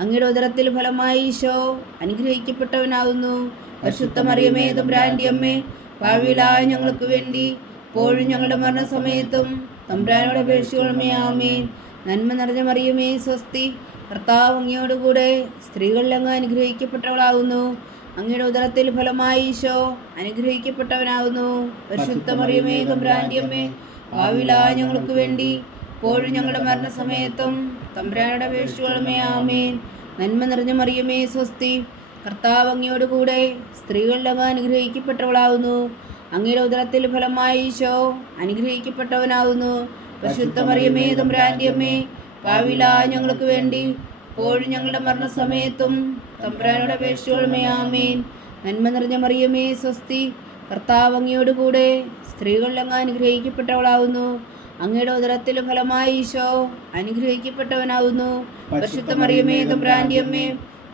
അങ്ങയുടെ ഉദരത്തിൽ ഫലമായി ഈശോ അനുഗ്രഹിക്കപ്പെട്ടവനാകുന്നു. പരിശുദ്ധ മറിയമേ, തമ്പുരാന്റെ അമ്മേ, പാപികളായ ഞങ്ങൾക്ക് വേണ്ടി ഇപ്പോഴും ഞങ്ങളുടെ മരണസമയത്തും തമ്പുരാനോട് അപേക്ഷിച്ചുകൊള്ളണമേ. ആമേൻ. നന്മ നിറഞ്ഞ മറിയമേ, സ്വസ്തി. കർത്താവ് അങ്ങയോട് കൂടെ സ്ത്രീകളിൽ അങ്ങ് അനുഗ്രഹിക്കപ്പെട്ടവളാകുന്നു. അങ്ങയുടെ ഉദരത്തിൽ ഫലമായി ഈശോ അനുഗ്രഹിക്കപ്പെട്ടവനാകുന്നു. പരിശുദ്ധ മറിയമേ, തമ്പുരാന്റെ അമ്മേ, പാപികളായ ഞങ്ങൾക്ക് വേണ്ടി ഇപ്പോഴും ഞങ്ങളുടെ മരണസമയത്തും തമ്പുരാനോട് അപേക്ഷിച്ചുകൊള്ളണമേ. ആമേൻ. നന്മ നിറഞ്ഞ മറിയമേ, സ്വസ്തി. കർത്താവ് അങ്ങയോട് കൂടെ സ്ത്രീകളിൽ അങ്ങ് അനുഗ്രഹിക്കപ്പെട്ടവളാകുന്നു. അങ്ങയുടെ ഉദരത്തിൽ ഫലമായി ഈശോ അനുഗ്രഹിക്കപ്പെട്ടവനാകുന്നു. പരിശുദ്ധ മറിയമേ, തമ്പുരാന്റെ അമ്മേ, പാപികളായ ഞങ്ങൾക്ക് വേണ്ടി ഇപ്പോഴും ഞങ്ങളുടെ മരണസമയത്തും തമ്പുരാനോട് അപേക്ഷിച്ചുകൊള്ളണമേ. ആമേൻ. നന്മ നിറഞ്ഞ മറിയമേ, സ്വസ്തി. കർത്താവ് അങ്ങയോട് കൂടെ സ്ത്രീകളിൽ അങ്ങ് അനുഗ്രഹിക്കപ്പെട്ടവളാകുന്നു. അങ്ങയുടെ ഉദരത്തിൽ ഫലമായി ഈശോ അനുഗ്രഹിക്കപ്പെട്ടവനാകുന്നു. പരിശുദ്ധ മറിയമേ, തമ്പുരാന്റെ അമ്മേ,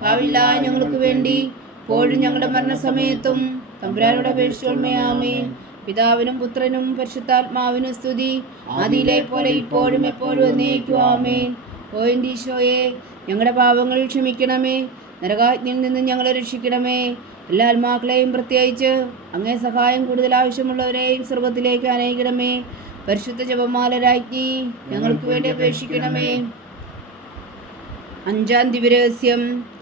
പാപികളായ ഞങ്ങൾക്ക് വേണ്ടി ഇപ്പോഴും ഞങ്ങളുടെ മരണസമയത്തും തമ്പുരാനോട് അപേക്ഷിച്ചുകൊള്ളണമേ. ആമേൻ. പിതാവിനും പുത്രനും പരിശുദ്ധാത്മാവിനും സ്തുതി, ആദിയിലെ പോലെ ഇപ്പോഴും എപ്പോഴും എന്നേക്കും. ആമേൻ. ഓ എൻ്റെ ഈശോയെ, ഞങ്ങളുടെ പാപങ്ങൾ ക്ഷമിക്കണമേ. നരകാജ്ഞയിൽ നിന്ന് ഞങ്ങളെ രക്ഷിക്കണമേ. എല്ലാ ആത്മാക്കളെയും പ്രത്യേകിച്ച് അങ്ങേ സഹായം കൂടുതൽ ആവശ്യമുള്ളവരെയും സ്വർഗത്തിലേക്ക് അനയിക്കണമേ. പരിശുദ്ധ ജപമാല രാജ്ഞി, ഞങ്ങൾക്ക് വേണ്ടി അപേക്ഷിക്കണമേ. അഞ്ചാം ദിവ്യരഹസ്യം.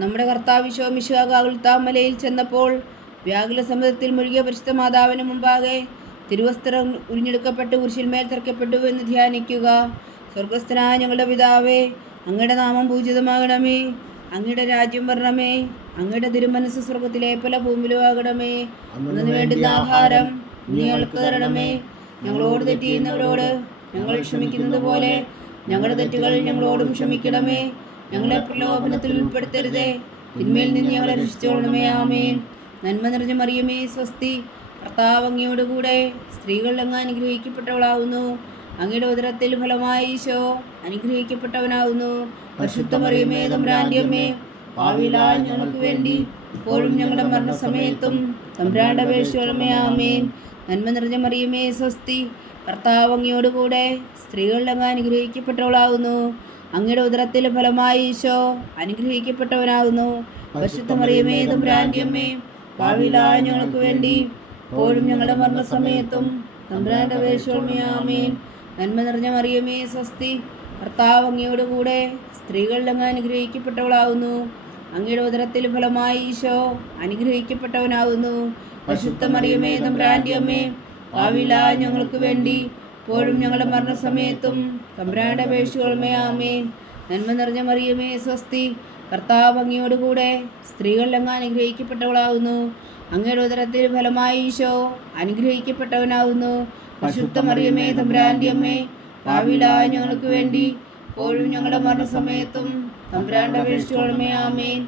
നമ്മുടെ കർത്താവ് ഈശോ മിശിഹാ ഗാഗുൽത്താമലയിൽ ചെന്നപ്പോൾ വ്യാകുല സമുദ്രത്തിൽ മുഴുകിയ പരിശുദ്ധ മാതാവിന് മുമ്പാകെ തിരുവസ്ത്രം ഉരിഞ്ഞെടുക്കപ്പെട്ട് കുരിശിന്മേൽ തറയ്ക്കപ്പെട്ടു എന്ന് ധ്യാനിക്കുക. സ്വർഗസ്ഥനായ ഞങ്ങളുടെ പിതാവേ, അങ്ങയുടെ നാമം പൂജിതമാകണമേ. അങ്ങയുടെ രാജ്യം വരണമേ. അങ്ങയുടെ തിരുമനസ് സ്വർഗത്തിലെ പോലെ ഭൂമിയിലും ആകണമേ. അന്നു വേണ്ടുന്ന ആഹാരം നീ ഞങ്ങൾക്ക് തരണമേ. ഞങ്ങളോട് തെറ്റ് ചെയ്യുന്നവരോട് ഞങ്ങൾ ക്ഷമിക്കുന്നത് പോലെ ഞങ്ങളുടെ തെറ്റുകൾ ഞങ്ങളോടും ക്ഷമിക്കണമേ. ഞങ്ങളെ പ്രലോഭനത്തിൽ ഉൾപ്പെടുത്തരുതേ, തിന്മയിൽ നിന്ന് ഞങ്ങളെ രക്ഷിച്ചുകൊള്ളണമേ. ആമേൻ. നന്മ നിറഞ്ഞ മറിയമേ, സ്വസ്തി. കർത്താവ് അങ്ങയോട് കൂടെ സ്ത്രീകളിൽ അങ്ങ് അനുഗ്രഹിക്കപ്പെട്ടവളാകുന്നു. അങ്ങയുടെ ഉദരത്തിൽ ഫലമായി ഈശോ അനുഗ്രഹിക്കപ്പെട്ടവനാകുന്നു. പരിശുദ്ധ മറിയമേ, തമ്പുരാന്റെ അമ്മേ, പാപികളായ ഞങ്ങൾക്ക് വേണ്ടി ഇപ്പോഴും ഞങ്ങളുടെ മരണസമയത്തും തമ്പുരാനോട് അപേക്ഷിച്ചുകൊള്ളണമേ. ആമേൻ. നന്മ നിറഞ്ഞ മറിയമേ, സ്വസ്തി. കർത്താവ് അങ്ങയോട് കൂടെ സ്ത്രീകളിൽ അങ്ങ് അനുഗ്രഹിക്കപ്പെട്ടവളാകുന്നു. അങ്ങയുടെ ഉദരത്തിൽ ഫലമായി ഈശോ അനുഗ്രഹിക്കപ്പെട്ടവനാകുന്നു. പരിശുദ്ധ മറിയമേ, തമ്പുരാന്റെ അമ്മേ, പാപികളായ ഞങ്ങൾക്ക് വേണ്ടി ഇപ്പോഴും ഞങ്ങളുടെ മരണസമയത്തും തമ്പുരാനോട് അപേക്ഷിച്ചുകൊള്ളണമേ. ആമേൻ. നന്മ നിറഞ്ഞ മറിയമേ, സ്വസ്തി. കർത്താവ് അങ്ങയോട് കൂടെ സ്ത്രീകളിൽ അങ്ങ് അനുഗ്രഹിക്കപ്പെട്ടവളാവുന്നു. അങ്ങയുടെ ഉദരത്തിൽ ഫലമായി ഈശോ അനുഗ്രഹിക്കപ്പെട്ടവനാവുന്നു. പരിശുദ്ധ മറിയമേ തമ്പുരാന്റെ അമ്മേ, പാപികളായ ഞങ്ങൾക്ക് വേണ്ടി ഇപ്പോഴും ഞങ്ങളുടെ മരണസമയത്തും തമ്പുരാന്റെ അപേക്ഷകളുമേ ആമേൻ. നന്മ നിറഞ്ഞ മറിയമേ സ്വസ്തി, കർത്താവ് അങ്ങയോട് കൂടെ സ്ത്രീകളിൽ അങ്ങ് അനുഗ്രഹിക്കപ്പെട്ടവളാവുന്നു. അങ്ങയുടെ ഉദരത്തിൽ ഫലമായി ഈശോ അനുഗ്രഹിക്കപ്പെട്ടവനാവുന്നു. പരിശുദ്ധ മറിയമേ തമ്പുരാന്റെ അമ്മേ, പാപികളായ ഞങ്ങൾക്ക് വേണ്ടി ഇപ്പോഴും ഞങ്ങളുടെ മരണസമയത്തും തമ്പുരാന്റെ അപേക്ഷകളുമേ ആമേൻ.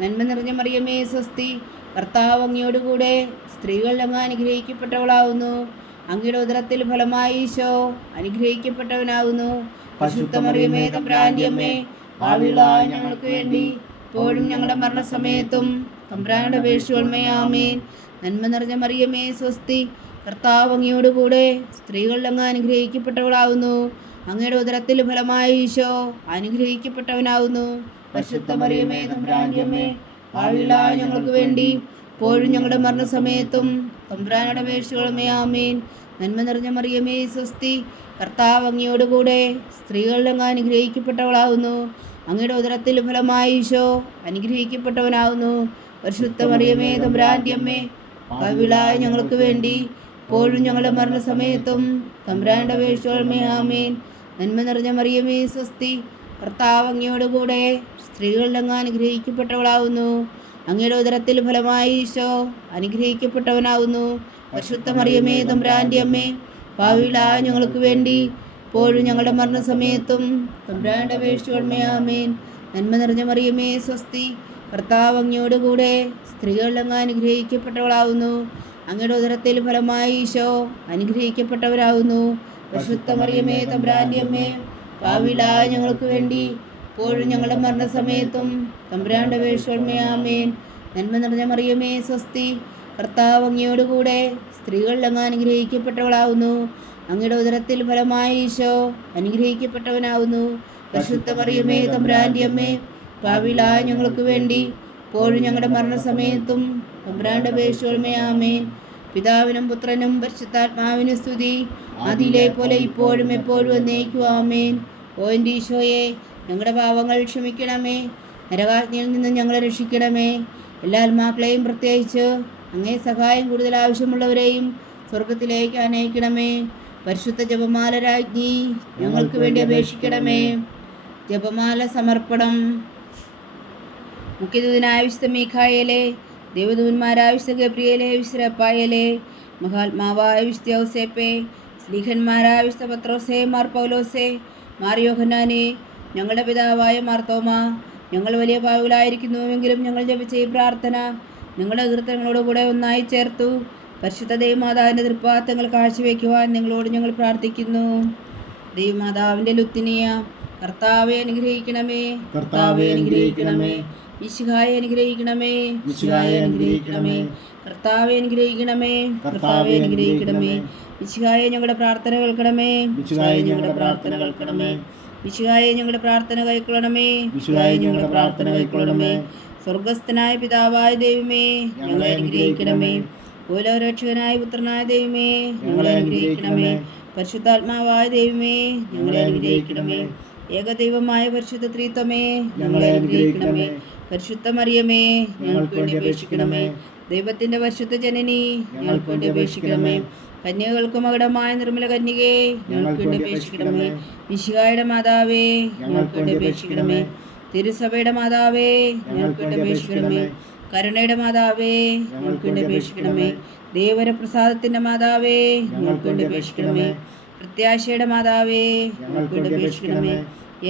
നന്മ നിറഞ്ഞ മറിയമേ സ്വസ്തി, കർത്താവ് അങ്ങയോട് കൂടെ സ്ത്രീകളിൽ അങ്ങ് അനുഗ്രഹിക്കപ്പെട്ടവളാവുന്നു. അങ്ങയുടെ ഉദരത്തിൽ ഫലമായി ഈശോ അനുഗ്രഹിക്കപ്പെട്ടവനാവുന്നു. പരിശുദ്ധ മറിയമേ തമ്പുരാന്റെ അമ്മേ, പാപികളായ ഞങ്ങൾക്ക് വേണ്ടി ഇപ്പോഴും ഞങ്ങളുടെ മരണസമയത്തും തമ്പുരാന്റെ അപേക്ഷകളുമേ ആമേൻ. നന്മ നിറഞ്ഞ മറിയമേ സ്വസ്തി, കർത്താവ് അങ്ങയോട് കൂടെ സ്ത്രീകളിൽ അങ്ങ് അനുഗ്രഹിക്കപ്പെട്ടവളാവുന്നു. അങ്ങയുടെ ഉദരത്തിൽ ഫലമായി ഈശോ അനുഗ്രഹിക്കപ്പെട്ടവനാവുന്നു. പരിശുദ്ധ മറിയമേ തമ്പുരാന്റെ അമ്മേ, പാപികളായ ഞങ്ങൾക്ക് വേണ്ടി ഇപ്പോഴും ഞങ്ങളുടെ മരണസമയത്തും തമ്പുരാനുടെ അപേക്ഷകളുമേ ആമേൻ. നന്മ നിറഞ്ഞ മറിയമേ സ്വസ്തി, കർത്താവ് അങ്ങയോട് കൂടെ സ്ത്രീകളിൽ അങ്ങ് അനുഗ്രഹിക്കപ്പെട്ടവളാവുന്നു. അങ്ങയുടെ ഉദരത്തിൽ ഫലമായി ഈശോ അനുഗ്രഹിക്കപ്പെട്ടവനാവുന്നു. പരിശുദ്ധ മറിയമേ തമ്പുരാന്റെ അമ്മേ, പാപികളായ ഞങ്ങൾക്ക് വേണ്ടി ഇപ്പോഴും ഞങ്ങളുടെ മരണസമയത്തും തമ്പുരാനുടെ അപേക്ഷകളുമേ ആമേൻ. നന്മ നിറഞ്ഞ മറിയമേ സ്വസ്തി, കർത്താവ് അങ്ങയോട് കൂടെ സ്ത്രീകളിൽ അങ്ങ് അനുഗ്രഹിക്കപ്പെട്ടവളാവുന്നു. അങ്ങയുടെ ഉദരത്തിൽ ഫലമായി ഈശോ അനുഗ്രഹിക്കപ്പെട്ടവനാവുന്നു. പരിശുദ്ധ മറിയമേ തമ്പുരാന്റെ അമ്മേ, പാപികളായ ഞങ്ങൾക്ക് വേണ്ടി ഇപ്പോഴും ഞങ്ങളുടെ മരണസമയത്തും തമ്പുരാന്റെ അപേക്ഷകളുമേ ആമേൻ. നന്മ നിറഞ്ഞ മറിയമേ സ്വസ്തി, കർത്താവ് അങ്ങയോട് കൂടെ സ്ത്രീകളിൽ അങ്ങ് അനുഗ്രഹിക്കപ്പെട്ടവളാവുന്നു. അങ്ങയുടെ ഉദരത്തിൽ ഫലമായി ഈശോ അനുഗ്രഹിക്കപ്പെട്ടവരാവുന്നു. പരിശുദ്ധ മറിയമേ തമ്പുരാന്റെ അമ്മേ, പാപികളായ ഞങ്ങൾക്ക് വേണ്ടി ഇപ്പോഴും ഞങ്ങളുടെ മരണസമയത്തും തമ്പുരാന്റെ അപേക്ഷകളുമേ ആമേൻ. നന്മ നിറഞ്ഞ മറിയമേ സ്വസ്തി, കർത്താവ് അങ്ങയോട് കൂടെ സ്ത്രീകളിൽ അങ്ങ് അനുഗ്രഹിക്കപ്പെട്ടവളാവുന്നു. അങ്ങയുടെ ഉദരത്തിൽ ഫലമായി ഈശോ അനുഗ്രഹിക്കപ്പെട്ടവനാവുന്നു. പരിശുദ്ധ മറിയമേ തമ്പുരാന്റെ അമ്മേ, പാപികളായ ഞങ്ങൾക്ക് വേണ്ടി ഇപ്പോഴും ഞങ്ങളുടെ മരണസമയത്തും തമ്പുരാന്റെ അപേക്ഷകളുമേ ആമേൻ. പിതാവിനും പുത്രനും പരിശുദ്ധാത്മാവിനും സ്തുതി, ആദിയിലെ പോലെ ഇപ്പോഴും എപ്പോഴും എന്നേക്കും ആമേൻ. ഓ എൻ്റെ ഈശോയെ, ഞങ്ങളുടെ പാവങ്ങൾ ക്ഷമിക്കണമേ, നരകാജ്ഞയിൽ നിന്ന് ഞങ്ങളെ രക്ഷിക്കണമേ. എല്ലാ ആത്മാക്കളെയും പ്രത്യേകിച്ച് അങ്ങേ സഹായം കൂടുതൽ ആവശ്യമുള്ളവരെയും സ്വർഗത്തിലേക്ക് അനയിക്കണമേ. പരിശുദ്ധ ജപമാല രാജ്ഞി, ഞങ്ങൾക്ക് വേണ്ടി അപേക്ഷിക്കണമേ. ജപമാല സമർപ്പണം. മുഖ്യദൂതനായ വിശുദ്ധ മീഖായേലേ, ദേവദൂതന്മാരായ വിശുദ്ധ ഗബ്രിയേലേ, വിശുദ്ധ റഫായേലേ, മഹാത്മാവായ വിശുദ്ധ ഔസേപ്പേ, സ്ലീഹന്മാരായ വിശുദ്ധ പത്രോസേ, മാർ പൗലോസേ, മാർ യോഹന്നാനേ, ഞങ്ങളുടെ പിതാവായ മാർത്തോമ, ഞങ്ങൾ വലിയ പാവികളായിരിക്കുന്നുവെങ്കിലും ഞങ്ങൾ ജപിച്ച ഈ പ്രാർത്ഥന ഞങ്ങളുടെ കീർത്തനങ്ങളോടുകൂടെ ഒന്നായി ചേർത്തു പരിശുദ്ധ ദൈവമാതാവിൻ്റെ തൃപ്പാദങ്ങൾ കാഴ്ചവെക്കുവാൻ നിങ്ങളോട് ഞങ്ങൾ പ്രാർത്ഥിക്കുന്നു. ദൈവമാതാവിൻ്റെ ലുത്തിനിയ, കർത്താവെ അനുഗ്രഹിക്കണമേ, കർത്താവെ അനുഗ്രഹിക്കണമേ. മിശിഹായെ അനുഗ്രഹിക്കണമേ, മിശിഹായെ അനുഗ്രഹിക്കണമേ. കർത്താവെ അനുഗ്രഹിക്കണമേ, കർത്താവെ അനുഗ്രഹിക്കണമേ. മിശിഹായെ ഞങ്ങളുടെ പ്രാർത്ഥന കേൾക്കണമേ, മിശിഹായെ ഞങ്ങളുടെ പ്രാർത്ഥന കേൾക്കണമേ. മിശിഹായെ ഞങ്ങളുടെ പ്രാർത്ഥന കൈക്കൊള്ളണമേ, മിശിഹായെ ഞങ്ങളുടെ പ്രാർത്ഥന കൈക്കൊള്ളണമേ. സ്വർഗസ്ഥനായ പിതാവായ ദൈവമേ, ഞങ്ങളെ അനുഗ്രഹിക്കണമേ. ഓലോരക്ഷകനായ പുത്രനായ ദൈവമേ, ഞങ്ങളെ അനുഗ്രഹിക്കണമേ. പരിശുദ്ധാത്മാവായ ദൈവമേ, ഞങ്ങളെ അനുഗ്രഹിക്കണമേ. ഏകദൈവമായ പരിശുദ്ധ ത്രിത്വമേ, ഞങ്ങളെ അനുഗ്രഹിക്കണമേ. പരിശുദ്ധ മറിയമേ, ഞങ്ങൾക്ക് വേണ്ടി അപേക്ഷിക്കണമേ. ദൈവത്തിന്റെ പരിശുദ്ധ ജനനി, ഞങ്ങൾക്ക് വേണ്ടി അപേക്ഷിക്കണമേ. കന്യകൾക്ക് മകുടമായ നിർമ്മല കന്യകേ, ഞങ്ങൾക്ക് വേണ്ടി അപേക്ഷിക്കണമേ. മിശിഹായുടെ മാതാവേ, ഞങ്ങൾക്ക് വേണ്ടി അപേക്ഷിക്കണമേ. തിരുസഭയുടെ മാതാവേ, ഞങ്ങൾക്ക് വേണ്ടി അപേക്ഷിക്കണമേ. കരുണയുടെ മാതാവേ, ഞങ്ങൾക്ക് വേണ്ടി അപേക്ഷിക്കണമേ. ദേവരപ്രസാദത്തിന്റെ മാതാവേ, ഞങ്ങൾക്ക് വേണ്ടി അപേക്ഷിക്കണമേ. പ്രത്യാശയുടെ മാതാവേ, ഞങ്ങൾക്ക് വേണ്ടി അപേക്ഷിക്കണമേ.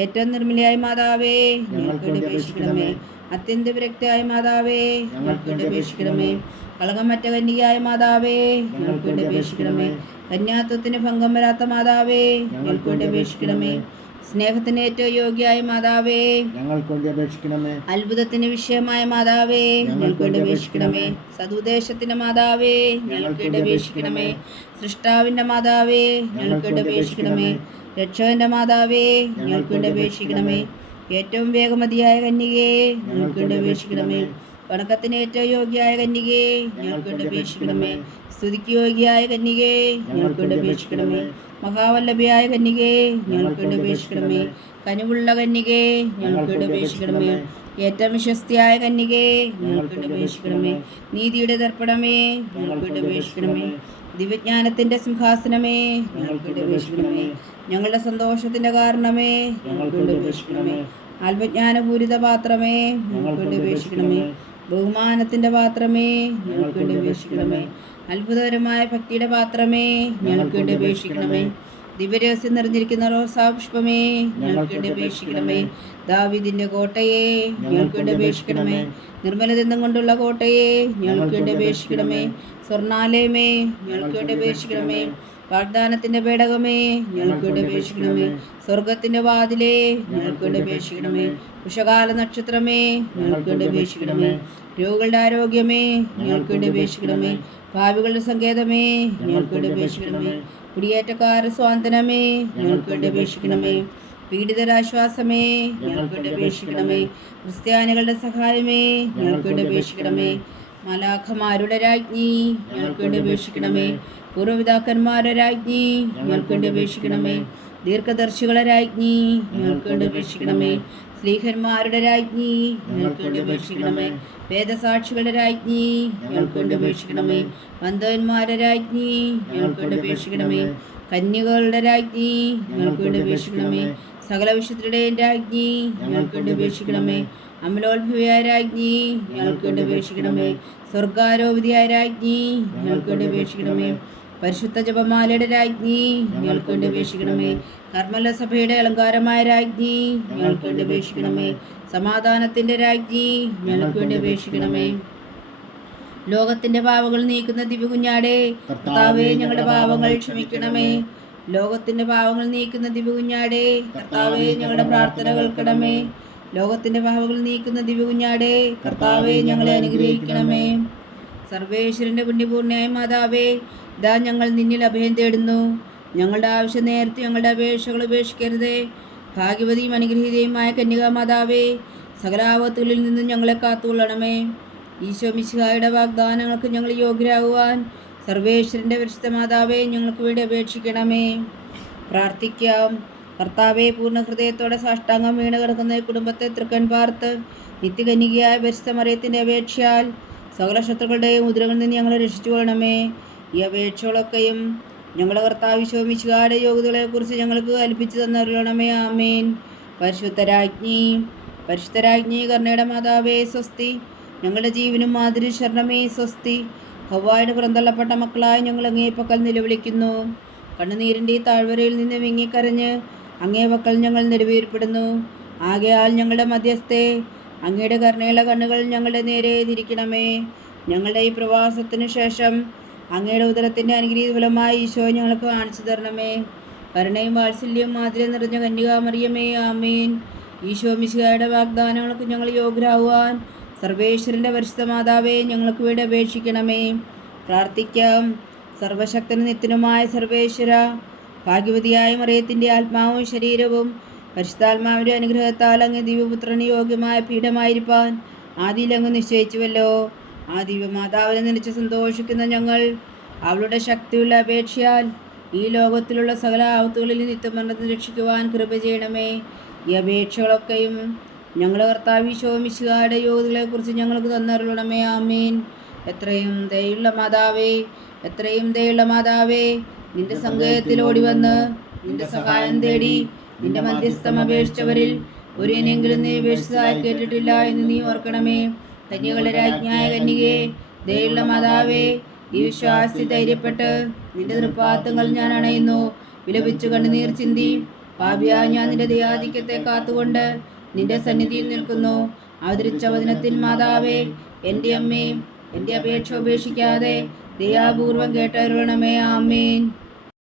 ഏറ്റവും നിർമ്മലയായ മാതാവേ, ഞങ്ങൾക്ക് വേണ്ടി അപേക്ഷിക്കണമേ. അത്യന്ത വിരക്തയായ മാതാവേ, ഞങ്ങൾക്ക് വേണ്ടി അപേക്ഷിക്കണമേ. കളങ്കമറ്റ കന്യകയായ മാതാവേ, ഞങ്ങൾക്ക് വേണ്ടി അപേക്ഷിക്കണമേ. കന്യാത്വത്തിന് ഭംഗം വരാത്ത മാതാവേ, ഞങ്ങൾക്ക് വേണ്ടി അപേക്ഷിക്കണമേ. സ്നേഹത്തിന് ഏറ്റവും യോഗ്യയായ മാതാവേ, ഞങ്ങൾക്ക് വേണ്ടി അപേക്ഷിക്കണമേ. അത്ഭുതത്തിന് വിഷയമായ മാതാവേ, ഞങ്ങൾക്ക് വേണ്ടി അപേക്ഷിക്കണമേ. സതുദ്ദേശത്തിന്റെ മാതാവേ, ഞങ്ങൾക്ക് വേണ്ടി അപേക്ഷിക്കണമേ. സൃഷ്ടാവിന്റെ മാതാവേ, ഞങ്ങൾക്ക് വേണ്ടി അപേക്ഷിക്കണമേ. രക്ഷകന്റെ മാതാവേ, ഞങ്ങൾക്ക് വേണ്ടി അപേക്ഷിക്കണമേ. ഏറ്റവും വേഗമതിയായ കന്യകയെ, ഞങ്ങൾക്ക് വേണ്ടി അപേക്ഷിക്കണമേ. വണക്കത്തിന് ഏറ്റവും യോഗ്യയായ കന്യകേ, ഞങ്ങൾക്ക് വേണ്ടി അപേക്ഷിക്കണമേ. സ്തുതിക്ക് യോഗ്യയായ കന്യകേ, ഞങ്ങൾക്ക് വേണ്ടി അപേക്ഷിക്കണമേ. മഹാവല്ലഭയായ കന്യകേ, ഞങ്ങൾക്ക് വേണ്ടി അപേക്ഷിക്കണമേ. കനിവുള്ള കന്യകേ, ഞങ്ങൾക്ക് വേണ്ടി അപേക്ഷിക്കണമേ. ഏറ്റവും വിശ്വസ്തയായ കന്യകേ, ഞങ്ങൾക്ക് വേണ്ടി അപേക്ഷിക്കണമേ. നീതിയുടെ ദർപ്പണമേ, ഞങ്ങൾക്ക് വേണ്ടി അപേക്ഷിക്കണമേ. ദിവ്യജ്ഞാനത്തിന്റെ സിംഹാസനമേ, ഞങ്ങൾക്ക് വേണ്ടി അപേക്ഷിക്കണമേ. ഞങ്ങളുടെ സന്തോഷത്തിന്റെ കാരണമേ, ഞങ്ങൾക്ക് വേണ്ടി അപേക്ഷിക്കണമേ. ആത്മജ്ഞാനപൂരിത പാത്രമേ, ഞങ്ങൾക്ക് വേണ്ടി അപേക്ഷിക്കണമേ. ബഹുമാനത്തിന്റെ പാത്രമേ, ഞങ്ങൾക്ക് വേണ്ടി അപേക്ഷിക്കണമേ. അത്ഭുതകരമായ ഭക്തിയുടെ പാത്രമേ, ഞങ്ങൾക്ക് വേണ്ടി അപേക്ഷിക്കണമേ. ദിവ്യരഹസ്യം നിറഞ്ഞിരിക്കുന്ന റോസാപുഷ്പമേ, ഞങ്ങൾക്ക് വേണ്ടി അപേക്ഷിക്കണമേ. ദാവീദിന്റെ കോട്ടയെ, ഞങ്ങൾക്ക് വേണ്ടി അപേക്ഷിക്കണമേ. നിർമ്മലദന്തം കൊണ്ടുള്ള കോട്ടയെ, ഞങ്ങൾക്ക് വേണ്ടി അപേക്ഷിക്കണമേ. സ്വർണാലയമേ, ഞങ്ങൾക്ക് വേണ്ടി അപേക്ഷിക്കണമേ. വാഗ്ദാനത്തിന്റെ പേടകമേ, ഞങ്ങൾക്ക് വേണ്ടി അപേക്ഷിക്കണമേ. സ്വർഗത്തിന്റെ വാതിലേ, ഞങ്ങൾക്ക് വേണ്ടി അപേക്ഷിക്കണമേ. ഉഷകാല നക്ഷത്രമേ, ഞങ്ങൾക്ക് വേണ്ടി അപേക്ഷിക്കണമേ. രോഗികളുടെ ആരോഗ്യമേ, ഞങ്ങൾക്ക് വേണ്ടി അപേക്ഷിക്കണമേ. പാപികളുടെ സങ്കേതമേ, ഞങ്ങൾക്ക് വേണ്ടി അപേക്ഷിക്കണമേ. കുടിയേറ്റക്കാരുടെ സ്വാതന്ത്ര്യമേ, ഞങ്ങൾക്ക് വേണ്ടി അപേക്ഷിക്കണമേ. പീഡിതരാശ്വാസമേ, ഞങ്ങൾക്ക് വേണ്ടി അപേക്ഷിക്കണമേ. ക്രിസ്ത്യാനികളുടെ സഹായമേ, ഞങ്ങൾക്ക് വേണ്ടി അപേക്ഷിക്കണമേ. മാലാഖമാരുടെ രാജ്ഞി, ഞങ്ങൾക്ക് വേണ്ടി അപേക്ഷിക്കണമേ. പൂർവ്വപിതാക്കന്മാരുടെ രാജ്ഞി, ഞങ്ങൾക്ക് വേണ്ടി അപേക്ഷിക്കണമേ. ദീർഘദർശികളുടെ രാജ്ഞി, ഞങ്ങൾക്ക് വേണ്ടി അപേക്ഷിക്കണമേ. സ്ലീഹന്മാരുടെ രാജ്ഞി, ഞങ്ങൾക്ക് വേണ്ടി അപേക്ഷിക്കണമേ. വേദസാക്ഷികളുടെ രാജ്ഞി, ഞങ്ങൾക്ക് വേണ്ടി അപേക്ഷിക്കണമേ. ബന്ധവന്മാരുടെ രാജ്ഞി, ഞങ്ങൾക്ക് വേണ്ടി അപേക്ഷിക്കണമേ. കന്യകളുടെ രാജ്ഞി, ഞങ്ങൾക്ക് വേണ്ടി അപേക്ഷിക്കണമേ. സകല വിശുദ്ധരുടെയും രാജ്ഞി, ഞങ്ങൾക്ക് വേണ്ടി അപേക്ഷിക്കണമേ. അമലോത്ഭവിയായ രാജ്ഞി, ഞങ്ങൾക്ക് വേണ്ടി അപേക്ഷിക്കണമേ. സ്വർഗാരോപതിയായ രാജ്ഞി, ഞങ്ങൾക്ക് വേണ്ടി അപേക്ഷിക്കണമേ. പരിശുദ്ധ ജപമാലയുടെ രാജ്ഞി, ഞങ്ങൾക്ക് വേണ്ടി അപേക്ഷിക്കണമേ. കർമ്മല സഭയുടെ അലങ്കാരമായ രാജ്ഞി, ഞങ്ങൾക്ക് വേണ്ടി അപേക്ഷിക്കണമേ. സമാധാനത്തിന്റെ രാജ്ഞി, ഞങ്ങൾക്ക് വേണ്ടി അപേക്ഷിക്കണമേ. ലോകത്തിന്റെ പാപങ്ങൾ നീക്കുന്ന ദിവ്യകുഞ്ഞാടേ, കർത്താവേ ഞങ്ങളുടെ പാപങ്ങൾ ക്ഷമിക്കണമേ. ലോകത്തിന്റെ പാപങ്ങൾ നീക്കുന്ന ദിവ്യകുഞ്ഞാടേ, കർത്താവേ ഞങ്ങളുടെ പ്രാർത്ഥന കേൾക്കണമേ. ലോകത്തിന്റെ പാപങ്ങൾ നീക്കുന്ന ദിവ്യകുഞ്ഞാടേ, കർത്താവേ ഞങ്ങളെ അനുഗ്രഹിക്കണമേ. സർവേശ്വരന്റെ പുണ്യപൂർണ്ണയായ മാതാവേ, ഇതാ ഞങ്ങൾ നിന്നിൽ അഭയം തേടുന്നു. ഞങ്ങളുടെ ആവശ്യം നേരത്തെ ഞങ്ങളുടെ അപേക്ഷകൾ ഉപേക്ഷിക്കരുതേ. ഭാഗ്യവതിയും അനുഗ്രഹീതയുമായ കന്യകാമാതാവേ, സകലാപത്തുകളിൽ നിന്നും ഞങ്ങളെ കാത്തുകൊള്ളണമേ. ഈശോ മിശിഹായുടെ വാഗ്ദാനങ്ങൾക്ക് ഞങ്ങൾ യോഗ്യരാകുവാൻ സർവേശ്വരൻ്റെ പരിശുദ്ധ മാതാവേ, ഞങ്ങൾക്ക് വേണ്ടി അപേക്ഷിക്കണമേ. പ്രാർത്ഥിക്കാം. കർത്താവെ, പൂർണ്ണ ഹൃദയത്തോടെ സാഷ്ടാംഗം വീണ് കിടക്കുന്ന ഈ കുടുംബത്തെ തൃക്കൺ പാർത്ത് നിത്യകന്യകയായ പരിശുദ്ധ മറിയത്തിൻ്റെ അപേക്ഷയാൽ സകല ശത്രുക്കളുടെയും ഉദരങ്ങളിൽ നിന്ന് ഞങ്ങളെ രക്ഷിച്ചു കൊള്ളണമേ. ഈ അപേക്ഷകളൊക്കെയും ഞങ്ങളുടെ കർത്താവ് ഈശോ മിശിഹായുടെ യോഗ്യതകളെക്കുറിച്ച് ഞങ്ങൾക്ക് കൽപ്പിച്ചു തന്നരുളണമേ. ആമേൻ. പരിശുദ്ധരാജ്ഞി കരുണയുടെ മാതാവേ സ്വസ്തി. ഞങ്ങളുടെ ജീവനും മാതിരി ശരണമേ സ്വസ്തി. ഹവ്വായുടെ പുറന്തള്ളപ്പെട്ട മക്കളായി ഞങ്ങൾ അങ്ങേ പക്കൽ നിലവിളിക്കുന്നു. കണ്ണുനീരിൻ്റെ ഈ താഴ്വരയിൽ നിന്ന് വിങ്ങിക്കരഞ്ഞ് അങ്ങേ പക്കൽ ഞങ്ങൾ നെടുവീർപ്പെടുന്നു. ആകയാൽ ഞങ്ങളുടെ മധ്യസ്ഥെ, അങ്ങയുടെ കരുണയുള്ള കണ്ണുകൾ ഞങ്ങളുടെ നേരെ തിരിക്കണമേ. ഞങ്ങളുടെ ഈ പ്രവാസത്തിന് ശേഷം അങ്ങയുടെ ഉദരത്തിൻ്റെ അനുഗ്രഹീത ഫലമായി ഈശോ ഞങ്ങൾക്ക് കാണിച്ചു തരണമേ. കരുണയും വാത്സല്യവും മാതിരം നിറഞ്ഞ കന്യകാമറിയമേ, ആമേൻ. ഈശോ മിശിഹായുടെ വാഗ്ദാനങ്ങൾക്ക് ഞങ്ങൾ യോഗ്യരാകുവാൻ സർവേശ്വരൻ്റെ പരിശുദ്ധ മാതാവേ, ഞങ്ങൾക്ക് വേണ്ടി അപേക്ഷിക്കണമേ. പ്രാർത്ഥിക്കാം. സർവശക്തനും നിത്യനുമായ സർവേശ്വര, ഭാഗ്യവതിയായ മറിയത്തിൻ്റെ ആത്മാവും ശരീരവും പരിശുദ്ധാത്മാവിൻ്റെ അനുഗ്രഹത്താൽ അങ്ങ് ദിവ്യപുത്രന് യോഗ്യമായ പീഠമായിരിക്കാൻ ആദിയിൽ അങ്ങ് നിശ്ചയിച്ചുവല്ലോ. ആ ദിവ്യമാതാവിനെ നനച്ച് സന്തോഷിക്കുന്ന ഞങ്ങൾ അവളുടെ ശക്തിയുള്ള അപേക്ഷയാൽ ഈ ലോകത്തിലുള്ള സകല ആപത്തുകളിൽ നിത്യമരണത്തിന് രക്ഷിക്കുവാൻ കൃപ ചെയ്യണമേ. ഈ അപേക്ഷകളൊക്കെയും ഞങ്ങളുടെ കർത്താവ് ഈശോ മിശിഹായുടെ യോഗ്യതകളെക്കുറിച്ച് ഞങ്ങൾക്ക് തന്നരുളണമേ. ആമേൻ. എത്രയും ദയുള്ള മാതാവേ, നിന്റെ സങ്കേതത്തിൽ ഓടി വന്ന് നിന്റെ സഹായം തേടി നിന്റെ മധ്യസ്ഥം അപേക്ഷിച്ചവരിൽ ഒരുവനെങ്കിലും നീ അപേക്ഷിച്ചതായി കേട്ടിട്ടില്ല എന്ന് നീ ഓർക്കണമേ. കന്യകളുടെ രാജ്ഞിയായ കന്യകേ, ദയുള്ള മാതാവേ, ഈ വിശ്വാസത്തിൽ ധൈര്യപ്പെട്ട് നിന്റെ തൃപ്പാദങ്ങൾ ഞാൻ അണയുന്നു. വിലപിച്ചു കണ്ണുനീർ ചിന്തി പാപിയായ ഞാൻ നിന്റെ ദയാധിക്യത്തെ കാത്തുകൊണ്ട് നിന്റെ സന്നിധിയിൽ നിൽക്കുന്നു. അവതരിച്ച വചനത്തിൽ മാതാവേ, എൻ്റെ അമ്മേ, എൻ്റെ അപേക്ഷ ഉപേക്ഷിക്കാതെ ദയാപൂർവം കേട്ടരുളണമേ. ആമേൻ.